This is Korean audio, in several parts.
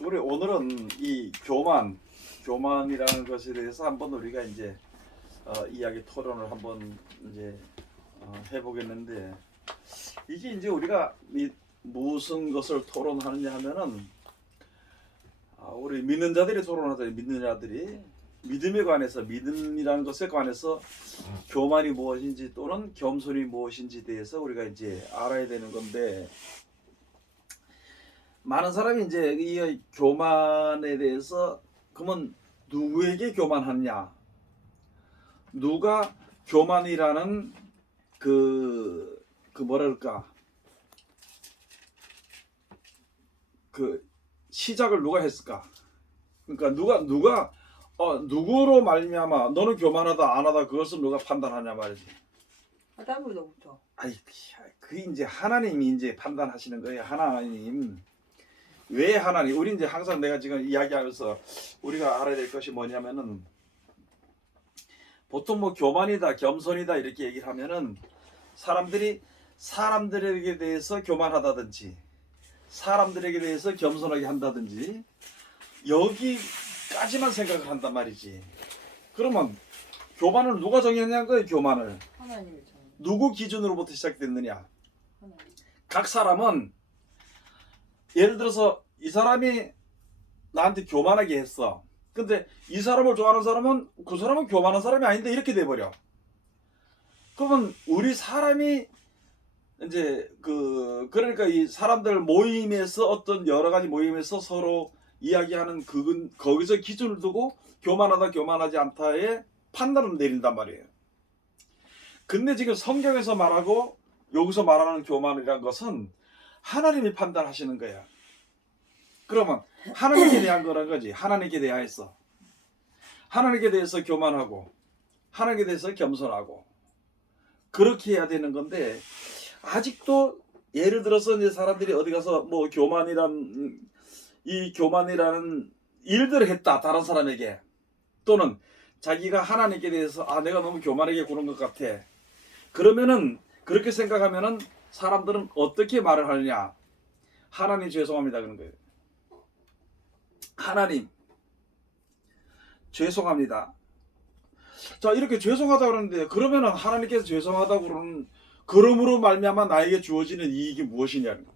우리 오늘은 이 교만이라는 것에 대해서 한번 우리가 이제 이야기 토론을 한번 이제 해보겠는데, 이게 이제 우리가 무슨 것을 토론하느냐 하면은 우리 믿는 자들이 토론하잖아요. 믿는 자들이 믿음에 관해서, 믿음이라는 것에 관해서 교만이 무엇인지 또는 겸손이 무엇인지 대해서 우리가 이제 알아야 되는 건데, 많은 사람이 이제 이 교만에 대해서 그러면 누구에게 교만하냐, 누가 교만이라는 그 뭐랄까 그 시작을 누가 했을까? 그러니까 누가 누구로 말미암아 너는 교만하다 안 하다 그것을 누가 판단하냐 말이지. 아담으로부터. 아이, 그게 이제 하나님이 이제 판단하시는 거예요. 하나님. 왜 하나님? 우리 이제 항상 내가 지금 이야기하면서 우리가 알아야 될 것이 뭐냐면은, 보통 뭐 교만이다, 겸손이다 이렇게 얘기를 하면은 사람들이 사람들에게 대해서 교만하다든지 사람들에게 대해서 겸손하게 한다든지 여기까지만 생각을 한단 말이지. 그러면 교만을 누가 정했냐는 거예요. 교만을 하나님이 정해. 누구 기준으로부터 시작됐느냐? 하나님. 각 사람은 예를 들어서 이 사람이 나한테 교만하게 했어. 근데 이 사람을 좋아하는 사람은 그 사람은 교만한 사람이 아닌데 이렇게 돼버려. 그러면 우리 사람이 이제 그러니까 이 사람들 모임에서 어떤 여러 가지 모임에서 서로 이야기하는 그건 거기서 기준을 두고 교만하다 교만하지 않다에 판단을 내린단 말이에요. 근데 지금 성경에서 말하고 여기서 말하는 교만이란 것은 하나님이 판단하시는 거야. 그러면 하나님께 대한 거란 거지. 하나님께 대하여서 하나님께 대해서 교만하고 하나님께 대해서 겸손하고 그렇게 해야 되는 건데, 아직도 예를 들어서 이제 사람들이 어디 가서 뭐 교만이라는 일들을 했다 다른 사람에게, 또는 자기가 하나님께 대해서 내가 너무 교만하게 구는 것 같아. 그러면은 그렇게 생각하면은 사람들은 어떻게 말을 하느냐? 하나님 죄송합니다 그런 거예요. 하나님 죄송합니다. 자, 이렇게 죄송하다 그러는데, 그러면은 하나님께서 죄송하다고 그러는, 그러므로 말미암아 나에게 주어지는 이익이 무엇이냐는 거.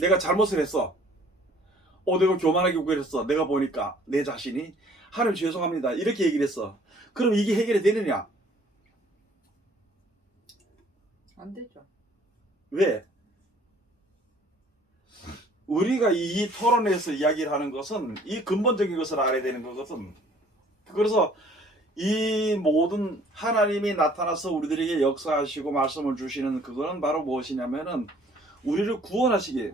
내가 잘못을 했어. 내가 교만하게 구별했어. 내가 보니까 내 자신이 하나님 죄송합니다 이렇게 얘기를 했어. 그럼 이게 해결이 되느냐? 안 되죠. 왜? 우리가 이 토론에서 이야기를 하는 것은 이 근본적인 것을 알아야 되는 거거든. 그래서 이 모든 하나님이 나타나서 우리들에게 역사하시고 말씀을 주시는 그거는 바로 무엇이냐면은 우리를 구원하시기.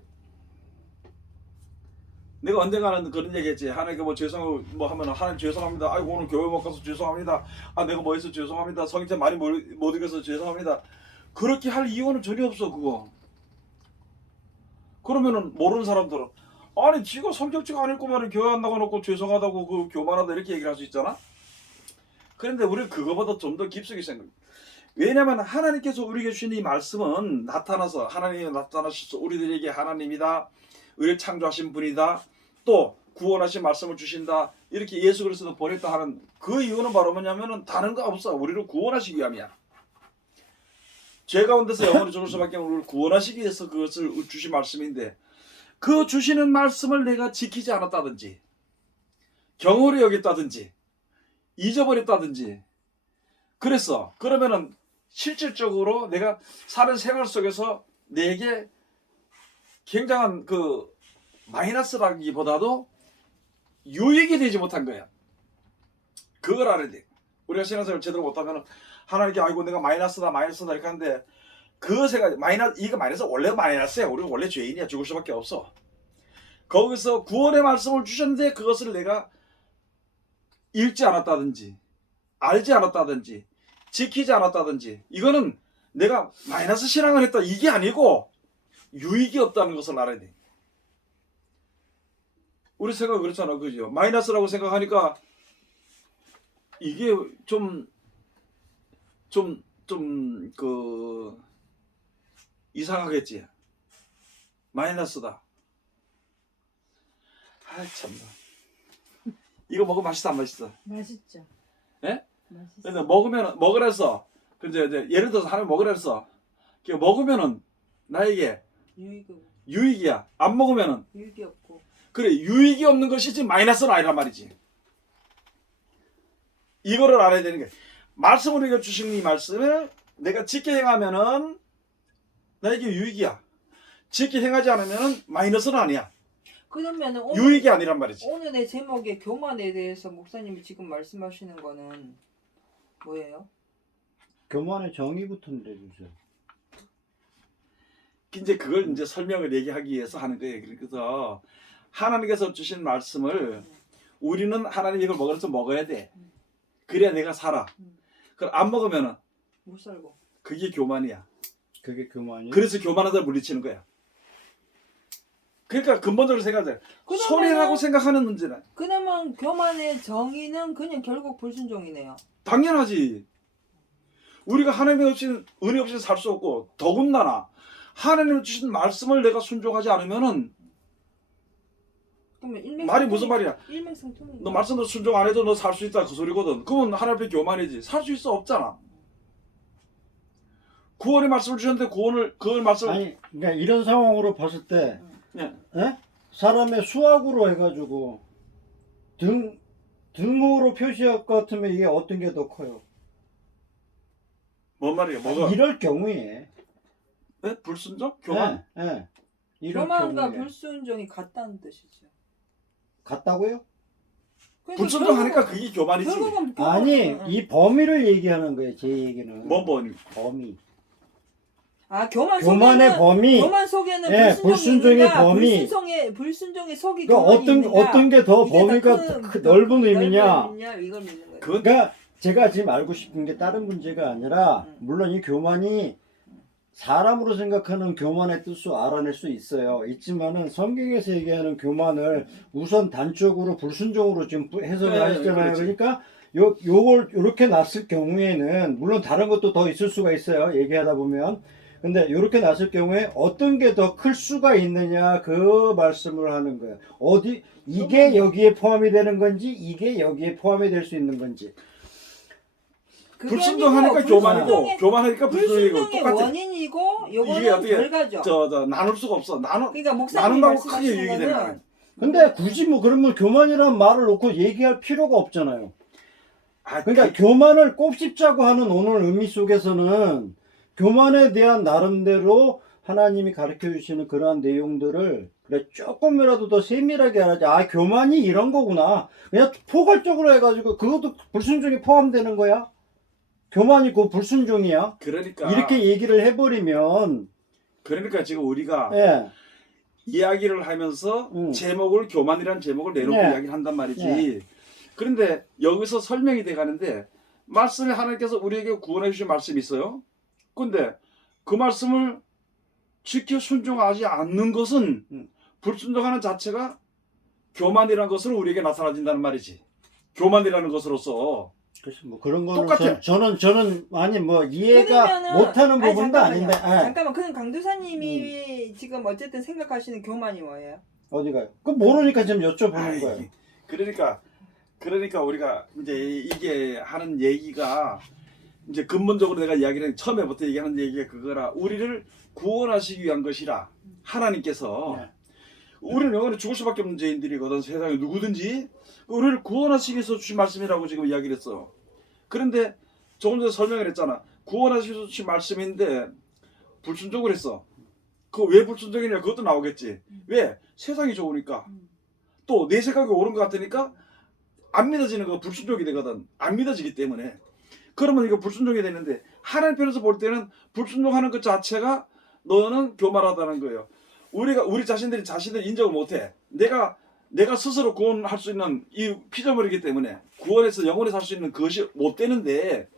내가 언젠가는 그런 얘기했지. 하나님께 뭐 죄송 뭐 하면 하나님 죄송합니다. 아이고 오늘 교회 못 가서 죄송합니다. 내가 뭐 해서 죄송합니다. 성경 많이 못 읽어서 죄송합니다. 그렇게 할 이유는 전혀 없어 그거. 그러면은 모르는 사람들은 지가 성격지가 안 읽고만 교회 안 나가놓고 죄송하다고 그 교만하다 이렇게 얘기를 할 수 있잖아. 그런데 우리는 그거보다 좀 더 깊숙이 생각. 왜냐하면 하나님께서 우리에게 주신 이 말씀은 나타나서 하나님이 나타나셔서 우리들에게 하나님이다, 우리를 창조하신 분이다, 또 구원하신 말씀을 주신다 이렇게 예수 그리스도를 보냈다 하는 그 이유는 바로 뭐냐면은 다른 거 없어. 우리를 구원하시기 위함이야. 죄 가운데서 영원히 죽을 수밖에 없는 우리를 구원하시기 위해서 그것을 주신 말씀인데, 그 주시는 말씀을 내가 지키지 않았다든지 경홀히 여겼다든지 잊어버렸다든지 그랬어. 그러면은 실질적으로 내가 사는 생활 속에서 내게 굉장한 그 마이너스라기보다도 유익이 되지 못한 거야. 그걸 알아야 돼. 우리가 신앙생활을 제대로 못하면 하나님께 아이고 내가 마이너스다 이렇게 하는데, 그것에 이거 마이너스 원래 마이너스야. 우리는 원래 죄인이야. 죽을 수밖에 없어. 거기서 구원의 말씀을 주셨는데 그것을 내가 읽지 않았다든지 알지 않았다든지 지키지 않았다든지, 이거는 내가 마이너스 신앙을 했다 이게 아니고 유익이 없다는 것을 알아야 돼. 우리 생각 그렇잖아, 그죠? 마이너스라고 생각하니까 이게 좀 이상하겠지. 마이너스다. 아 참나. 이거 먹으면 맛있어 안 맛있어? 맛있죠. 예? 맛있어. 근데 먹으면 먹으랬어. 근데 이제 예를 들어서 하나 먹으랬어. 그 먹으면은 나에게 유익이야. 안 먹으면은 유익이 없고. 그래 유익이 없는 것이지 마이너스는 아니란 말이지. 이거를 알아야 되는 게 말씀을 우리가 주신 이 말씀을 내가 지켜 행하면은 나에게 유익이야. 지켜 행하지 않으면은 마이너스는 아니야. 그러면은 유익이 아니란 말이지. 오늘의 제목의 교만에 대해서 목사님이 지금 말씀하시는 거는 뭐예요? 교만의 정의부터 내주세요. 이제 그걸 이제 설명을 얘기하기 위해서 하는 거예요. 그래서 하나님께서 주신 말씀을 우리는 하나님 이걸 먹으면서 먹어야 돼. 그래야 내가 살아. 그럼 안 먹으면은 못 살고. 그게 교만이야. 그게 교만이에요? 그래서 교만하다 물리치는 거야. 그러니까 근본적으로 생각해. 손해라고 생각하는 문제는 그러면 교만의 정의는 그냥 결국 불순종이네요. 당연하지. 우리가 하나님 없이 은혜 없이 살 수 없고 더군다나 하나님 주신 말씀을 내가 순종하지 않으면은 그러면 말이 무슨 말이야? 일맥상통이네. 너 말씀대로 순종 안 해도 너 살 수 있다 그 소리거든. 그건 하나님 앞에 교만이지. 살 수 있어 없잖아. 구원의 말씀을 주셨는데 그걸 말씀을 아니 그러니까 이런 상황으로 봤을 때 예. 에? 사람의 수학으로 해가지고 등호로 표시할 것 같으면 이게 어떤 게 더 커요? 뭔 말이야? 뭐가? 이럴 경우에 네? 불순종? 교만? 이럴 교만과 경우에 불순종이 같다는 뜻이죠. 같다고요? 그러니까 불순종하니까 그게 교만이지. 결국은 아니 이 범위를 얘기하는 거예요. 제 얘기는 뭔 범위? 범위. 교만의 범위. 교만 속에는 예, 불순종이 불순종의 있는가? 범위. 불순종의 속이 그러니까 교만이 있는가? 어떤 게 더 이게 범위가 더 큰- 넓은 의미냐? 넓은 의미냐? 이걸 묻는 거예요. 그러니까 제가 지금 알고 싶은 게 다른 문제가 아니라 물론 이 교만이 사람으로 생각하는 교만의 뜻을 알아낼 수 있어요. 있지만은 성경에서 얘기하는 교만을 우선 단적으로 불순종으로 지금 해석을 네, 하시잖아요. 그렇지. 그러니까 요걸 요렇게 놨을 경우에는 물론 다른 것도 더 있을 수가 있어요. 얘기하다 보면. 근데 요렇게 놨을 경우에 어떤 게 더 클 수가 있느냐 그 말씀을 하는 거예요. 어디 이게 여기에 포함이 되는 건지 이게 여기에 포함이 될 수 있는 건지. 그게 불순종하니까 아니고 교만이고 교만하니까 불순종이고 불순종의 똑같아. 원인이고 이게 요거는 어떻게 결과죠. 나눌 수가 없어. 그러니까 목사님이 나눈다고 크게 말씀하시는 유익이 되는 거야. 거는 근데 굳이 뭐 그러면 교만이라는 말을 놓고 얘기할 필요가 없잖아요. 그러니까 교만을 꼽씹자고 하는 오늘 의미 속에서는 교만에 대한 나름대로 하나님이 가르쳐 주시는 그러한 내용들을 그래 조금이라도 더 세밀하게 알아야지. 아 교만이 이런 거구나. 그냥 포괄적으로 해가지고 그것도 불순종에 포함되는 거야. 교만이 그 불순종이야. 그러니까 이렇게 얘기를 해버리면 지금 우리가 예. 이야기를 하면서 음. 제목을 교만이라는 제목을 내놓고 네. 이야기를 한단 말이지. 그런데 여기서 설명이 돼 가는데 말씀에 하나님께서 우리에게 구원해 주신 말씀이 있어요. 근데 그 말씀을 지켜 순종하지 않는 것은 불순종하는 자체가 교만이라는 것으로 우리에게 나타나진다는 말이지. 교만이라는 것으로서 그래서 뭐 그런 거는 똑같아. 저는 아니 뭐 이해가 그러면은- 못하는 아니, 부분도 잠깐만요. 아닌데 잠깐만 그럼 강도사님이 지금 어쨌든 생각하시는 교만이 뭐예요? 어디가요? 그 모르니까 지금 여쭤보는 아이, 거예요. 그러니까 우리가 이제 이게 하는 얘기가 이제 근본적으로 내가 이야기를 처음에부터 얘기하는 얘기가 그거라. 우리를 구원하시기 위한 것이라. 하나님께서 네. 우리는 영원히 죽을 수밖에 없는 죄인들이거든. 세상에 누구든지 우리를 구원하시기 위해서 주신 말씀이라고 지금 이야기를 했어. 그런데 조금 전에 설명을 했잖아. 구원하시기 위해서 주신 말씀인데 불순종을 했어. 그 왜 불순종이냐 그것도 나오겠지. 왜? 세상이 좋으니까. 또 내 생각이 옳은 것 같으니까 안 믿어지는 거 불순종이 되거든. 안 믿어지기 때문에. 그러면 이거 불순종이 되는데 하나님 편에서 볼 때는 불순종하는 것 자체가 너는 교만하다는 거예요. 우리 자신들이 자신을 인정을 못해. 내가 스스로 구원할 수 있는 이 피조물이기 때문에 구원해서 영원히 살 수 있는 그것이 못 되는데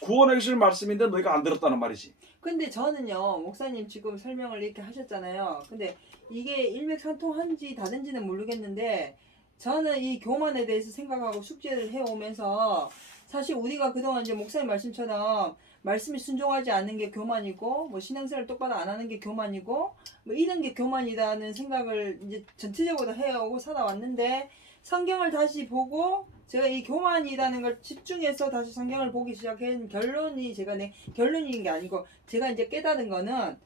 구원하기 싫은 말씀인데 너희가 안 들었다는 말이지. 근데 저는요 목사님 지금 설명을 이렇게 하셨잖아요. 근데 이게 일맥상통한지 다른지는 모르겠는데 저는 이 교만에 대해서 생각하고 숙제를 해오면서 사실 우리가 그동안 이제 목사님 말씀처럼 말씀에 순종하지 않는 게 교만이고 뭐 신앙생활 똑바로 안 하는 게 교만이고 뭐 이런 게 교만이라는 생각을 이제 전체적으로 해오고 살아왔는데 성경을 다시 보고 제가 이 교만이라는 걸 집중해서 다시 성경을 보기 시작한 결론이 결론인 게 아니고 제가 이제 깨달은 거는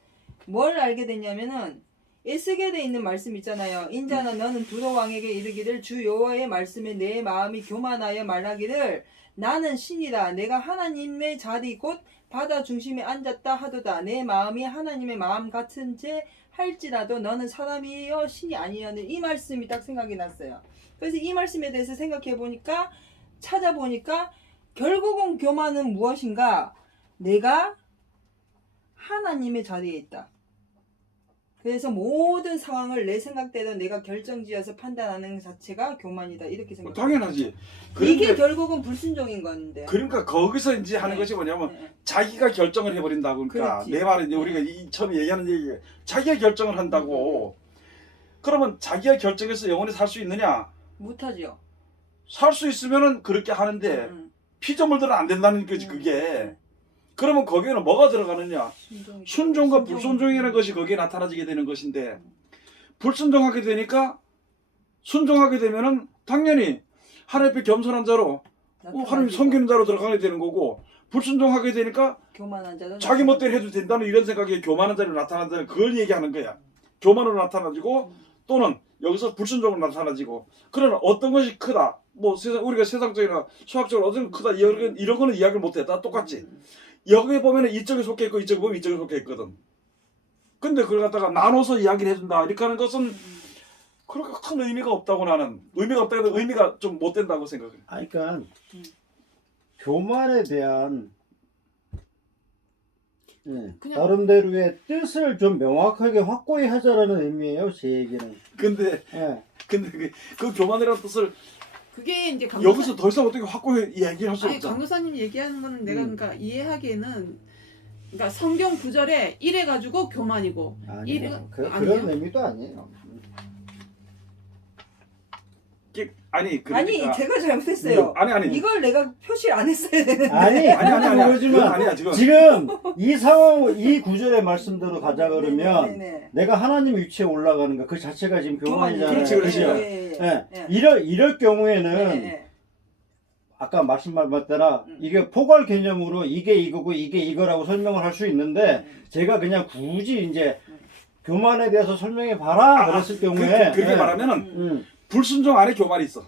뭘 알게 됐냐면은 에스겔에 있는 말씀 있잖아요. 인자는 너는 두로 왕에게 이르기를 주 여호와의 말씀에 내 마음이 교만하여 말하기를 나는 신이라 내가 하나님의 자리 곧 바다 중심에 앉았다 하도다 내 마음이 하나님의 마음 같은 채 할지라도 너는 사람이여 신이 아니하는 이 말씀이 딱 생각이 났어요. 그래서 이 말씀에 대해서 생각해 보니까 찾아보니까 결국은 교만은 무엇인가? 내가 하나님의 자리에 있다. 그래서 모든 상황을 내 생각대로 내가 결정지어서 판단하는 자체가 교만이다. 이렇게 생각해요. 당연하지. 이게 결국은 불순종인 건데. 그러니까 거기서 이제 하는 네. 것이 뭐냐면 네. 자기가 결정을 해버린다고. 그러니까 그렇지. 내 말은 이제 우리가 처음에 얘기하는 얘기 자기가 결정을 한다고. 그러면 자기가 결정해서 영원히 살 수 있느냐? 못하죠. 살 수 있으면은 그렇게 하는데 피조물들은 안 된다는 거지 그게. 그러면 거기에는 뭐가 들어가느냐? 순종과 불순종이라는 것이 거기에 나타나지게 되는 것인데 불순종하게 되니까 순종하게 되면은 당연히 하나님 앞에 겸손한 자로 하나님 섬기는 자로 들어가게 되는 거고 불순종하게 되니까 교만한 자로 자기 멋대로 해도 된다는 이런 생각에 교만한 자로 나타난다는 그걸 얘기하는 거야. 교만으로 나타나지고 또는 여기서 불순종으로 나타나지고 그러나 어떤 것이 크다 뭐 우리가 세상적이나 수학적으로 어떤 크다 이런 거는 이야기를 못해. 다 똑같지. 여기에 보면은 이쪽에 속해 있고 이쪽에 보면 이쪽에 속해 있거든. 근데 그걸 갖다가 나눠서 이야기를 해준다 이렇게 하는 것은 그렇게 큰 의미가 없다고 나는 의미가 없다고 해도 의미가 좀 못 된다고 생각해. 그러니까 교만에 대한 나름대로의 뜻을 좀 명확하게 확고히 하자라는 의미예요, 제 얘기는. 근데 그 교만이라는 뜻을 그게 이제 여기서 더 이상 어떻게 확고히 얘기할 수 아니 없잖아. 강도사님 얘기하는 거는 내가 그러니까 이해하기에는 그러니까 성경 구절에 이래 가지고 교만이고 아니요. 아니에요? 그런 의미도 아니에요. 아니 그러니까 제가 잘못했어요. 아니 이걸 내가 표시를 안 했어야 되는데. 아니 그거지만 아니야 지금 이 상황 이 구절의 말씀대로 가자 그러면 네네. 내가 하나님 위치에 올라가는 거 그 자체가 지금 교만이잖아요. 그렇지, 그렇지. 그죠? 이럴 경우에는 네. 아까 말씀하셨다나 이게 포괄 개념으로 이게 이거고 이게 이거라고 설명을 할 수 있는데 제가 그냥 굳이 이제 교만에 대해서 설명해 봐라 그랬을 경우에 그렇게 말하면은 불순종 안에 교만이 있어.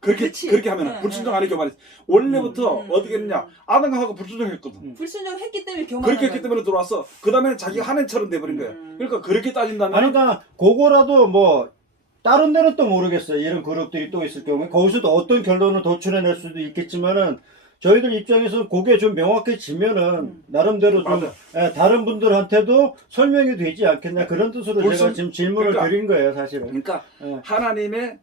그렇게 하면은 불순종 안에 교만이 있어. 원래부터 어떻게 했느냐? 아담과 하고 불순종했거든. 불순종했기 때문에 교만. 그렇게 했기 때문에 들어왔어. 그 다음에는 자기가 하나님처럼 돼버린 거야. 그러니까 그렇게 따진다면 그러니까 그거라도 뭐 다른 데는 또 모르겠어요. 이런 그룹들이 또 있을 경우에 거기서도 어떤 결론을 도출해낼 수도 있겠지만은 저희들 입장에서 그게 좀 명확해지면은 나름대로 좀 다른 분들한테도 설명이 되지 않겠냐 그런 뜻으로 제가 지금 질문을 드린 거예요, 사실은. 그러니까 하나님의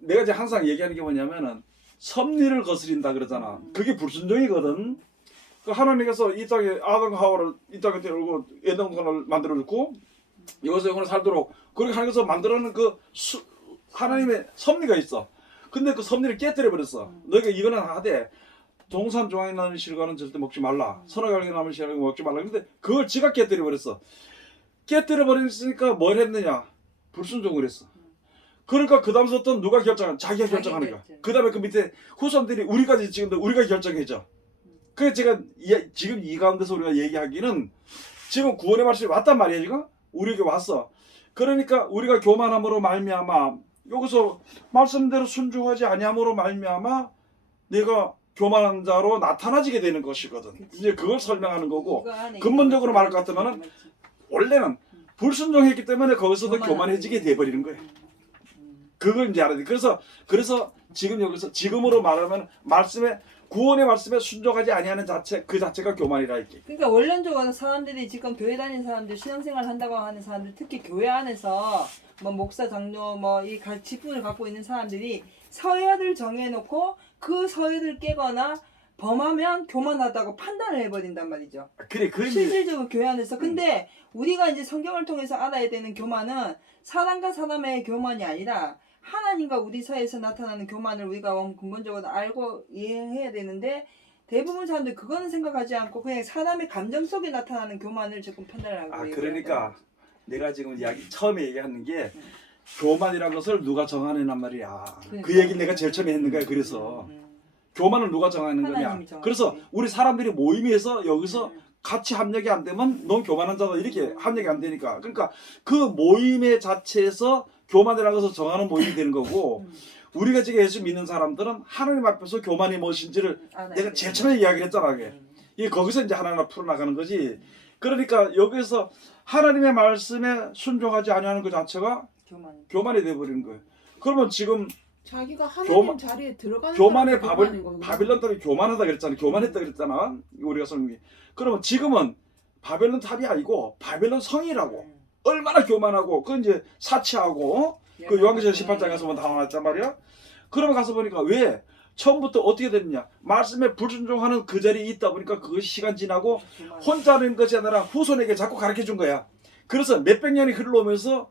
내가 이제 항상 얘기하는 게 뭐냐면은 섭리를 거스린다 그러잖아. 그게 불순종이거든. 그 하나님께서 이 땅에 아담과 하와를 이 땅에 데리고 에덴동산을 만들어 줬고 여기서 영원히 살도록 그렇게 하는 것을 만들어는 하나님의 섭리가 있어. 근데 그 섭리를 깨뜨려 버렸어. 너희가 이거는 하되 동산 중앙에 나는 실과는 절대 먹지 말라. 선악과에 나는 실과는 먹지 말라. 근데 그걸 지가 깨뜨려 버렸어. 깨뜨려 버렸으니까 뭘 했느냐? 불순종을 했어. 그러니까 그 다음부터 누가 결정한? 자기가 결정하는 거야. 그 다음에 그 밑에 후손들이 우리까지 지금도 우리가 결정해줘. 그래서 제가 지금 이 가운데서 우리가 얘기하기는 지금 구원의 말씀이 왔단 말이야 지금. 우리에게 왔어. 그러니까 우리가 교만함으로 말미암아 여기서 말씀대로 순종하지 아니함으로 말미암아 내가 교만한 자로 나타나지게 되는 것이거든. 이제 그걸 설명하는 거고 근본적으로 말할 것 같으면은 원래는 불순종했기 때문에 거기서도 교만해지게 돼버리는 거예요. 그걸 이제 알아야 돼. 그래서 지금 여기서 지금으로 말하면 구원의 말씀에 순종하지 아니하는 그 자체가 교만이라 했기. 그러니까 원론적으로 사람들이 지금 교회 다니는 사람들, 신앙생활 한다고 하는 사람들, 특히 교회 안에서 뭐 목사, 장로, 뭐 이 직분을 갖고 있는 사람들이 서열을 정해놓고 그 서열을 깨거나 범하면 교만하다고 판단을 해버린단 말이죠. 그래, 실질적으로 교회 안에서. 근데 우리가 이제 성경을 통해서 알아야 되는 교만은 사람과 사람의 교만이 아니라 하나님과 우리 사이에서 나타나는 교만을 우리가 근본적으로 알고 이해해야 되는데 대부분 사람들 그거는 생각하지 않고 그냥 사람의 감정 속에 나타나는 교만을 조금 판단하고 아 얘기하는 그러니까 내가 지금 처음에 얘기하는 게 음. 교만이라는 것을 누가 정하느냐 말이야. 그러니까. 그 얘기를 내가 제일 처음에 했는 거야. 그래서 교만을 누가 정하는 거냐. 하나님이 정하지. 그래서 우리 사람들이 모임에서 여기서 음. 같이 합력이 안 되면 넌 교만한 자다 이렇게 합력이 안 되니까. 그러니까 그 모임의 자체에서 교만이라는 것을 정하는 모임이 되는 거고 우리가 지금 예수 믿는 사람들은 하나님 앞에서 교만이 무엇인지를 내가 제일 처음에 이야기를 했잖아. 그게. 이게 거기서 이제 하나하나 풀어나가는 거지. 그러니까 여기서 하나님의 말씀에 순종하지 아니하는 그 자체가 교만이 돼버리는 거예요. 그러면 지금 자기가 하나님 자리에 들어가는 교만의 사람이 교만인 거구나. 바빌론 탑이 교만하다 그랬잖아. 교만했다 그랬잖아. 우리가 성경이. 그러면 지금은 바벨론 탑이 아니고 바벨론 성이라고. 얼마나 교만하고 그 이제 사치하고 그 요한계시록 18장에서 뭐 나왔단 말이야. 그러면 가서 보니까 왜 처음부터 어떻게 됐느냐. 말씀에 불순종하는 그 자리에 있다 보니까 그것이 시간 지나고 혼자 하는 것이 아니라 후손에게 자꾸 가르쳐 준 거야. 그래서 몇백 년이 흘러오면서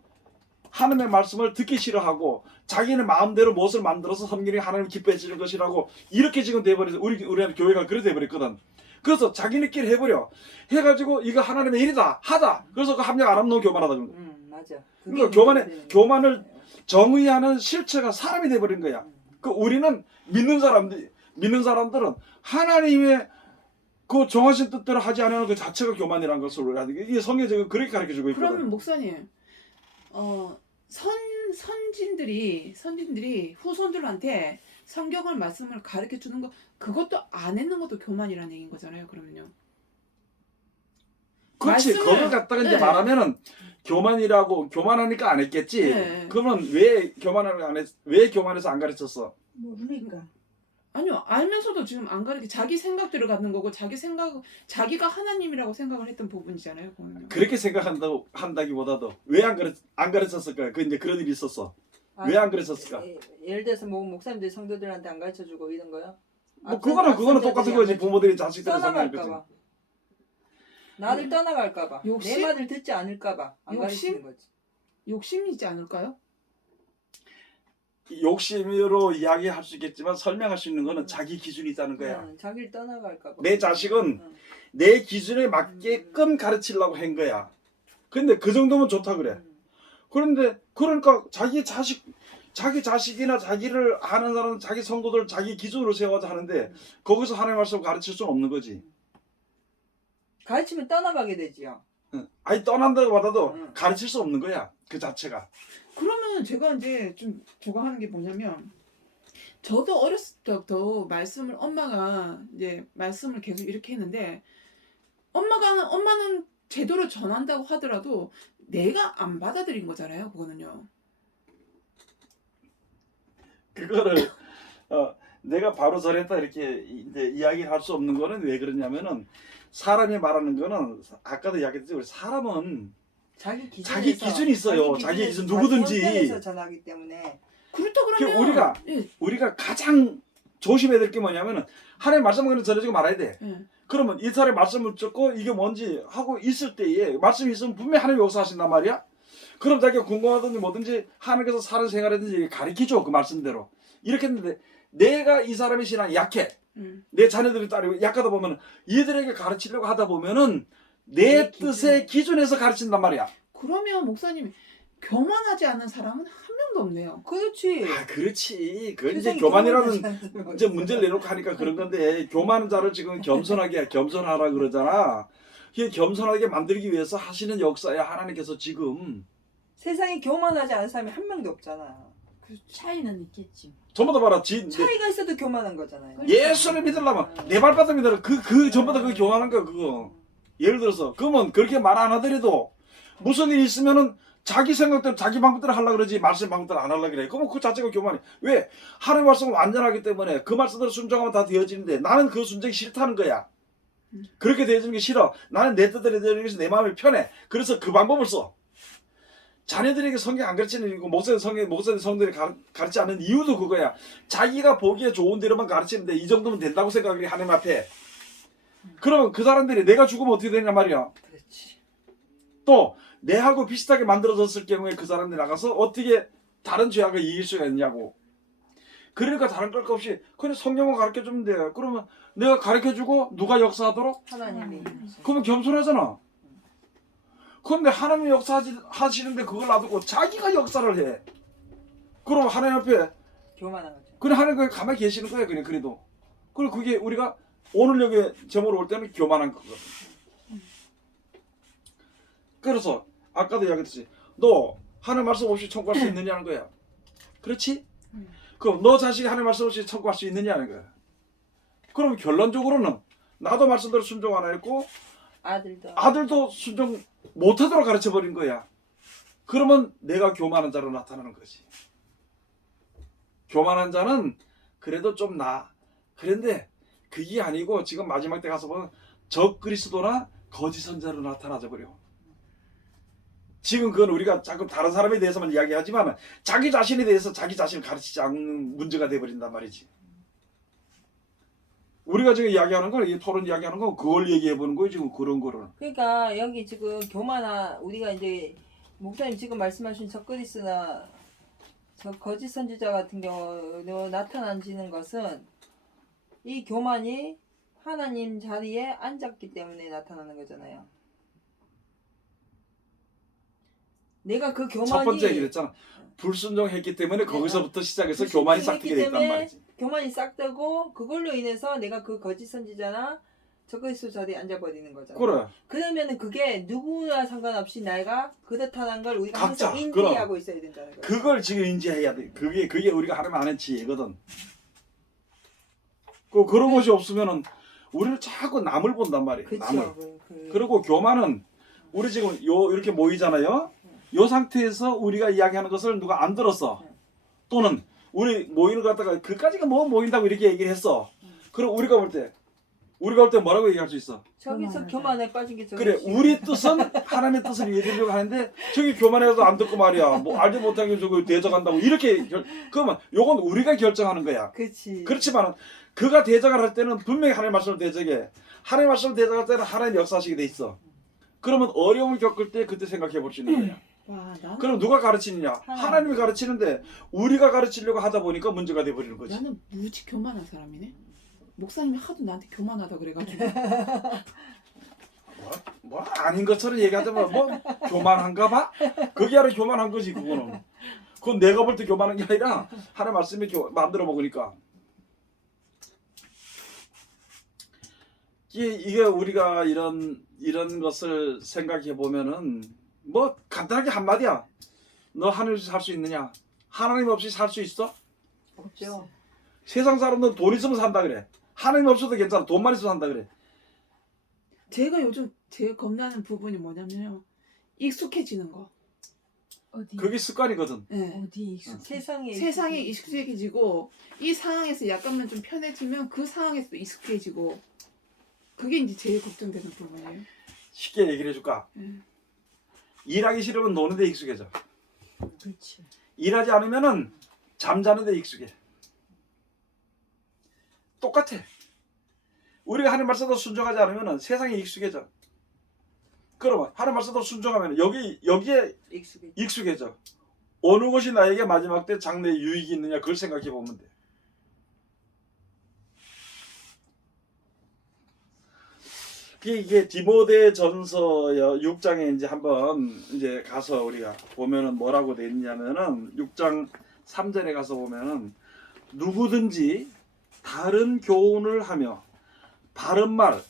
하나님의 말씀을 듣기 싫어하고 자기는 마음대로 무엇을 만들어서 섬기는 하나님을 기뻐해 주는 것이라고 이렇게 지금 돼버려서 우리 교회가 그렇게 돼버렸거든. 그래서 자기네끼리 해버려. 해가지고 이거 하나님의 일이다 하다. 그래서 그 합력 안 하면 너무 교만하다. 맞아. 그러니까 교만을 정의하는 실체가 사람이 돼버린 거야. 그 우리는 믿는 사람들은 하나님의 그 정하신 뜻대로 하지 않으면 그 자체가 교만이라는 것을 우리가 이게 성경적으로 그렇게 가르쳐주고 있거든. 그러면 목사님, 선진들이 후손들한테 성경을 말씀을 가르쳐 주는 거 그것도 안 했는 것도 교만이라는 얘기인 거잖아요. 그러면요. 그렇지. 그걸 갖다가 이제 말하면은 교만하니까 안 했겠지. 네. 그러면 왜 교만해서 안 가르쳤어? 모르니까. 아니요, 알면서도 지금 안 가르쳐 자기 생각대로 갖는 거고 자기가 하나님이라고 생각을 했던 부분이잖아요. 그거는요. 그렇게 한다기보다도 왜 안 가르쳤을까? 그 이제 그런 일이 있었어. 왜 안 가르쳤을까? 예를 들어서 뭐 목사님들 성도들한테 안 가르쳐 주고 이런 거요? 뭐 그거는 똑같은 거지. 부모들이 자식들을 상관할 거지. 떠나갈까봐. 나를 떠나갈까봐. 욕심? 내 말을 듣지 않을까봐 안 욕심? 가르치는 거지. 욕심이지 않을까요? 욕심으로 이야기할 수 있겠지만 설명할 수 있는 거는 자기 기준이 있다는 거야. 자기를 떠나갈까봐. 내 자식은 내 기준에 맞게끔 가르치려고 한 거야. 근데 그 정도면 좋다 그래. 그런데 그러니까 자기 자식이나 자기를 아는 사람은 자기 성도들 자기 기준으로 세워서 하는데 거기서 하나님의 말씀을 가르칠 수는 없는 거지. 가르치면 떠나가게 되지요. 아니 떠난다고 받아도 응. 가르칠 수 없는 거야. 그 자체가. 그러면 제가 이제 좀 저거 하는 게 뭐냐면 저도 어렸을 때부터 엄마가 이제 말씀을 계속 이렇게 했는데 엄마는 제대로 전한다고 하더라도 내가 안 받아들인 거잖아요. 그거는요. 그거를 내가 바로 전했다 이렇게 이제 이야기를 할 수 없는 거는 왜 그러냐면은 사람이 말하는 거는 아까도 이야기했듯이 우리 사람은 자기 기준이 있어요. 자기 기준 누구든지. 자기 전하기 때문에. 그렇다 그러면 우리가 가장 조심해야 될 게 뭐냐면은 하나님의 말씀을 전해주고 말아야 돼. 그러면 이 사람의 말씀을 듣고 이게 뭔지 하고 있을 때에 말씀이 있으면 분명히 하나님이 역사하신단 말이야. 그럼 자기가 궁금하든지 뭐든지 하나님께서 사는 생활이든지 가르치죠. 그 말씀대로. 이렇게 했는데 내가 이 사람의 신앙이 약해. 내 자녀들이 따르고 약하다 보면 이들에게 가르치려고 하다 보면은 내 뜻의 기준에서 가르친단 말이야. 그러면 목사님 교만하지 않는 사람은 한 명도 없네요. 그렇지. 그렇지. 그 이제 교만이라는 이제 문제를 내놓고 하니까 그런 건데 교만한 자를 지금 겸손하라 그러잖아. 이게 겸손하게 만들기 위해서 하시는 역사야 하나님께서 지금. 세상에 교만하지 않은 사람이 한 명도 없잖아. 그 차이는 있겠지. 전부 다 봐라. 차이가 있어도 교만한 거잖아요. 예수를 믿으려면 내 발바닥 믿으라. 그 전부 다 그 교만한 거야 그거. 예를 들어서 그러면 그렇게 말 안 하더라도 무슨 일이 있으면은 자기 생각대로 자기 방법대로 하려고 그러지 말씀 방법대로 안 하려고 그래. 그러면 그 자체가 교만이. 왜? 하나님의 말씀은 완전하기 때문에 그 말씀대로 순종하면 다 되어지는데 나는 그 순종이 싫다는 거야. 그렇게 되어지는 게 싫어. 나는 내 뜻대로 되어지는 것이 내 마음이 편해. 그래서 그 방법을 써. 자녀들에게 성경 안 가르치는 이유고 목사들 성들이 가르치지 않는 이유도 그거야. 자기가 보기에 좋은 대로만 가르치는데 이 정도면 된다고 생각해 하나님 앞에. 그러면 그 사람들이 내가 죽으면 어떻게 되냐 말이야. 그렇지. 또 내하고 비슷하게 만들어졌을 경우에 그 사람들이 나가서 어떻게 다른 죄악을 이길 수가 있냐고. 그러니까 다른 걸 것 없이 그냥 성경을 가르쳐주면 돼. 그러면 내가 가르쳐주고 누가 역사하도록? 하나님이. 그러면 겸손하잖아. 그런데 하나님이 역사하시는데 그걸 놔두고 자기가 역사를 해. 그럼 하나님 앞에 교만한 거죠. 그냥 하나님 가만히 계시는 거야. 그냥 그래도. 그리고 그게 우리가 오늘 여기 제목으로 올 때는 교만한 거거든. 그래서 아까도 이야기했듯이 너 하나님 말씀 없이 천국할 수 있느냐는 거야. 그렇지? 그럼 너 자식이 하나님 말씀 없이 천국할 수 있느냐는 거야. 그럼 결론적으로는 나도 말씀대로 순종 안 했고 아들도 순종 못하도록 가르쳐버린 거야. 그러면 내가 교만한 자로 나타나는 거지. 교만한 자는 그래도 좀 나아. 그런데 그게 아니고 지금 마지막 때 가서 보면 적그리스도나 거짓 선자로 나타나져 버려. 지금 그건 우리가 자꾸 다른 사람에 대해서만 이야기하지만 자기 자신에 대해서 자기 자신을 가르치지 않는 문제가 돼버린단 말이지. 우리가 지금 이야기하는 건, 이 토론 이야기하는 건 그걸 얘기해보는 거예요. 지금 그런 거를. 그러니까 여기 지금 교만한 우리가 이제 목사님 지금 말씀하신 적그리스나 거짓 선지자 같은 경우 나타나지는 것은 이 교만이 하나님 자리에 앉았기 때문에 나타나는 거잖아요. 내가 그 교만이 첫 번째 얘기를 했잖아. 불순종했기 때문에 거기서부터 시작해서 교만이 싹트게 돼 있단 말이지. 교만이 싹트고 그걸로 인해서 내가 그 거짓 선지자나 적그리스도 자리에 앉아버리는 거잖아. 그래. 그러면은 그게 누구나 상관없이 내가 그렇다는 걸 우리가 각자, 항상 인지하고 있어야 된다는 거야. 그걸 지금 인지해야 돼. 그게 우리가 하나님 아는 지혜거든. 그런 것이 없으면은 우리를 자꾸 남을 본단 말이에요. 남을. 그리고 교만은 우리 지금 이렇게 모이잖아요. 요 상태에서 우리가 이야기하는 것을 누가 안 들었어. 또는 우리 모이는 거 갖다가 그까지가 뭐 모인다고 이렇게 얘기를 했어. 그럼 우리가 볼 때 뭐라고 얘기할 수 있어? 저기서 교만에 빠진 게 저기. 그래, 우리 뜻은 하나님의 뜻을 이해하려고 하는데 저기 교만해서 안 듣고 말이야. 뭐 알지 못하게 저거 대적한다고 이렇게 그러면 요건 우리가 결정하는 거야. 그렇지. 그렇지만 그가 대적을 할 때는 분명히 하나님의 말씀을 대적해. 하나님의 말씀을 대적할 때는 하나님 역사하시게 돼 있어. 그러면 어려움을 겪을 때 그때 생각해 볼 수 있는 거야. 와, 나는, 그럼 누가 가르치느냐? 하나님이 가르치는데 우리가 가르치려고 하다 보니까 문제가 돼 버리는 거지. 나는 무지 교만한 사람이네. 목사님이 하도 나한테 교만하다 그래가지고. 뭐 아닌 것처럼 얘기하자면 뭐 교만한가 봐? 그게 아니라 교만한 거지 그거는. 그건 내가 볼 때 교만한 게 아니라 하나님 말씀이 만들어 먹으니까. 이게 우리가 이런 것을 생각해 보면은 뭐 간단하게 한마디야. 너 하나님 없이 살 수 있느냐? 하나님 없이 살 수 있어? 없죠. 세상 사람들은 돈 있으면 산다 그래. 하나님 없어도 괜찮아. 돈만 있으면 산다 그래. 제가 요즘 제가 겁나는 부분이 뭐냐면요. 익숙해지는 거. 어디? 그게 습관이거든. 네. 어디 익숙? 세상에 익숙해지고 이 상황에서 약간만 좀 편해지면 그 상황에서도 익숙해지고 그게 이제 제일 걱정되는 부분이에요. 쉽게 얘기를 해줄까? 일하기 싫으면 노는 데 익숙해져. 그렇지. 일하지 않으면은 잠자는 데 익숙해. 똑같아. 우리가 하나님 말씀대로 순종하지 않으면은 세상에 익숙해져. 그러면 하나님 말씀대로 순종하면 여기에 익숙해져. 어느 것이 나에게 마지막 때 장래에 유익이 있느냐 그걸 생각해 보면 돼. 이게 디모데전서 6장에 이제 한번 이제 가서 우리가 보면은 뭐라고 돼 있냐면은 6장 3절에 가서 보면은 누구든지 다른 교훈을 하며 바른 말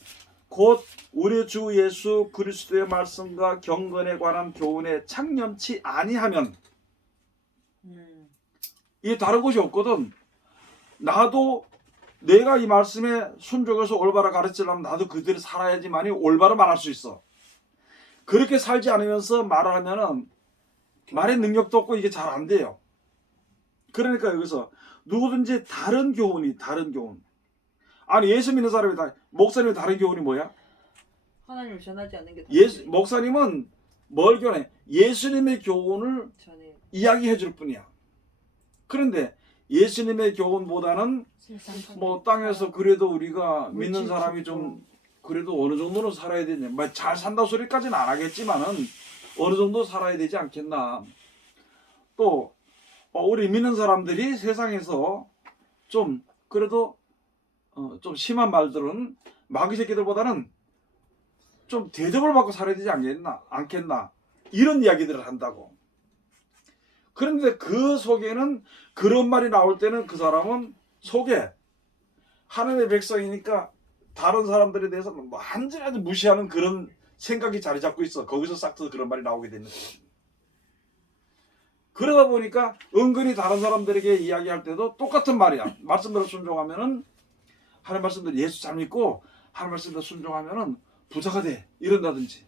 곧 우리 주 예수 그리스도의 말씀과 경건에 관한 교훈에 창념치 아니하면 이게 다른 것이 없거든. 나도 내가 이 말씀에 순종해서 올바로 가르치려면 나도 그대로 살아야지만이 올바로 말할 수 있어. 그렇게 살지 않으면서 말을 하면은 말의 능력도 없고 이게 잘 안 돼요. 그러니까 여기서 누구든지 다른 교훈. 아니 예수 믿는 사람이 목사님의 다른 교훈이 뭐야? 하나님을 전하지 않는 게 목사님은 뭘 교훈해? 예수님의 교훈을 이야기해 줄 뿐이야. 그런데 예수님의 교훈보다는 뭐 땅에서 그래도 우리가 믿는 사람이 좀 그래도 어느 정도는 살아야 되냐. 뭐 잘 산다 소리까지는 안 하겠지만은 어느 정도 살아야 되지 않겠나. 또 우리 믿는 사람들이 세상에서 좀 그래도 좀 심한 말들은 마귀 새끼들보다는 좀 대접을 받고 살아야 되지 않겠나 이런 이야기들을 한다고. 그런데 그 속에는 그런 말이 나올 때는 그 사람은 속에 하나님의 백성이니까 다른 사람들에 대해서 완전히 무시하는 그런 생각이 자리 잡고 있어. 거기서 싹 트서 그런 말이 나오게 되는 거야. 그러다 보니까 은근히 다른 사람들에게 이야기할 때도 똑같은 말이야. 말씀대로 순종하면은 하나님 말씀대로 예수 잘 믿고 하나님 말씀대로 순종하면은 부자가 돼 이런다든지,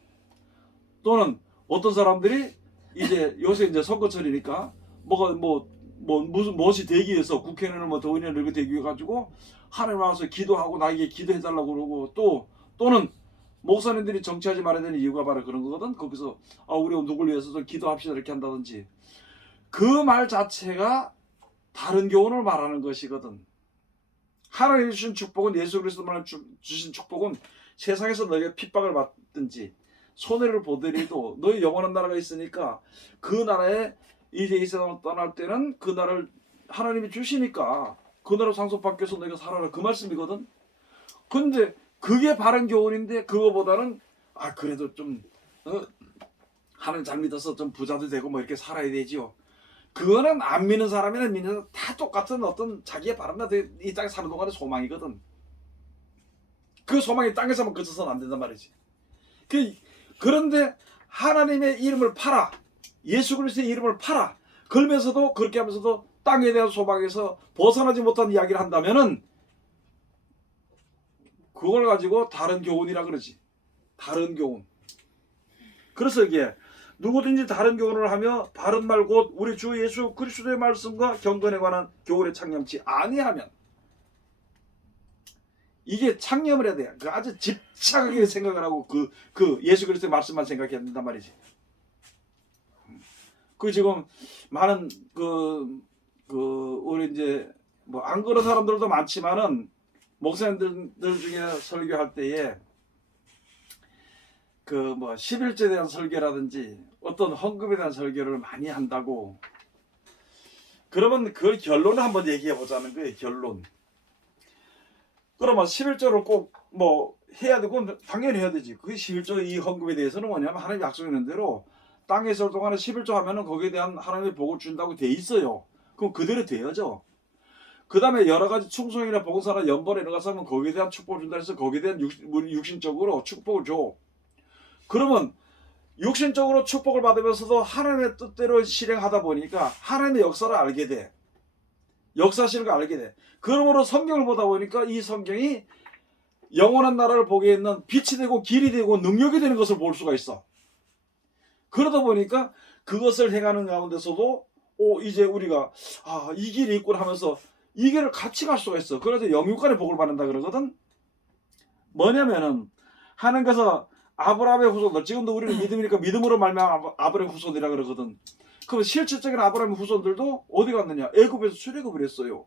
또는 어떤 사람들이 이제 요새 이제 선거철이니까 무슨 무엇이 되기 위해서 국회의원을 뭐 도의원을 이렇게 되기 위해 가지고 하나님 와서 기도하고 나에게 기도해달라고 그러고, 또는 목사님들이 정치하지 말아야 되는 이유가 바로 그런 거거든. 거기서 우리 누굴 위해서 좀 기도합시다 이렇게 한다든지, 그 말 자체가 다른 교훈을 말하는 것이거든. 하나님이 주신 축복은, 예수 그리스도만 주신 축복은 세상에서 너희가 핍박을 받든지 손해를 보더라도 너희 영원한 나라가 있으니까 그 나라에 이제 이 세상을 떠날 때는 그 나라를 하나님이 주시니까 그 나라 상속받기 위해서 너희가 살아라, 그 말씀이거든. 근데 그게 바른 교훈인데 그거보다는 그래도 좀 하나님 잘 믿어서 좀 부자도 되고 뭐 이렇게 살아야 되지요. 그거는 안 믿는 사람이나 믿는 사람 다 똑같은 어떤 자기의 바른 이 땅에 사는 동안의 소망이거든. 그 소망이 땅에서만 그쳐서는 안 된단 말이지. 그런데 하나님의 이름을 팔아, 예수 그리스도의 이름을 팔아, 그러면서도 그렇게 하면서도 땅에 대한 소망에서 벗어나지 못한 이야기를 한다면은 그걸 가지고 다른 교훈이라 그러지. 다른 교훈. 그래서 이게 누구든지 다른 교훈을 하며 바른 말 곧 우리 주 예수 그리스도의 말씀과 경건에 관한 교훈에 창념치 아니하면, 이게 창념을 해야 돼. 아주 집착하게 생각을 하고 그 예수 그리스도의 말씀만 생각해야 된단 말이지. 지금 많은 우리 이제 뭐 안 그런 사람들도 많지만은 목사님들 중에 설교할 때에 11조에 대한 설교라든지 어떤 헌금에 대한 설교를 많이 한다고. 그러면 그 결론을 한번 얘기해 보자는 거예요. 결론. 그러면 11조를 꼭 해야 되고 당연히 해야 되지. 그 11조 이 헌금에 대해서는 뭐냐면 하나님 약속했는 대로 땅에 있을 동안에 11조 하면은 거기에 대한 하나님의 복을 준다고 돼 있어요. 그럼 그대로 돼야죠. 그 다음에 여러 가지 충성이나 봉사나 연번에 이런 거 하면 거기에 대한 축복을 준다 해서 거기에 대한 육신적으로 축복을 줘. 그러면 육신적으로 축복을 받으면서도 하나님의 뜻대로 실행하다 보니까 하나님의 역사를 알게 돼. 역사하시는 걸 알게 돼. 그러므로 성경을 보다 보니까 이 성경이 영원한 나라를 보게 있는 빛이 되고 길이 되고 능력이 되는 것을 볼 수가 있어. 그러다 보니까 그것을 행하는 가운데서도 이제 우리가 이 길이 있구나 하면서 이 길을 같이 갈 수가 있어. 그래서 영육간의 복을 받는다 그러거든. 뭐냐면은 하나님께서 아브라함의 후손들, 지금도 우리는 믿음이니까 믿음으로 말미암아 아브라함의 후손이라 그러거든. 그럼 실질적인 아브라함의 후손들도 어디 갔느냐? 애굽에서 출애굽을 했어요.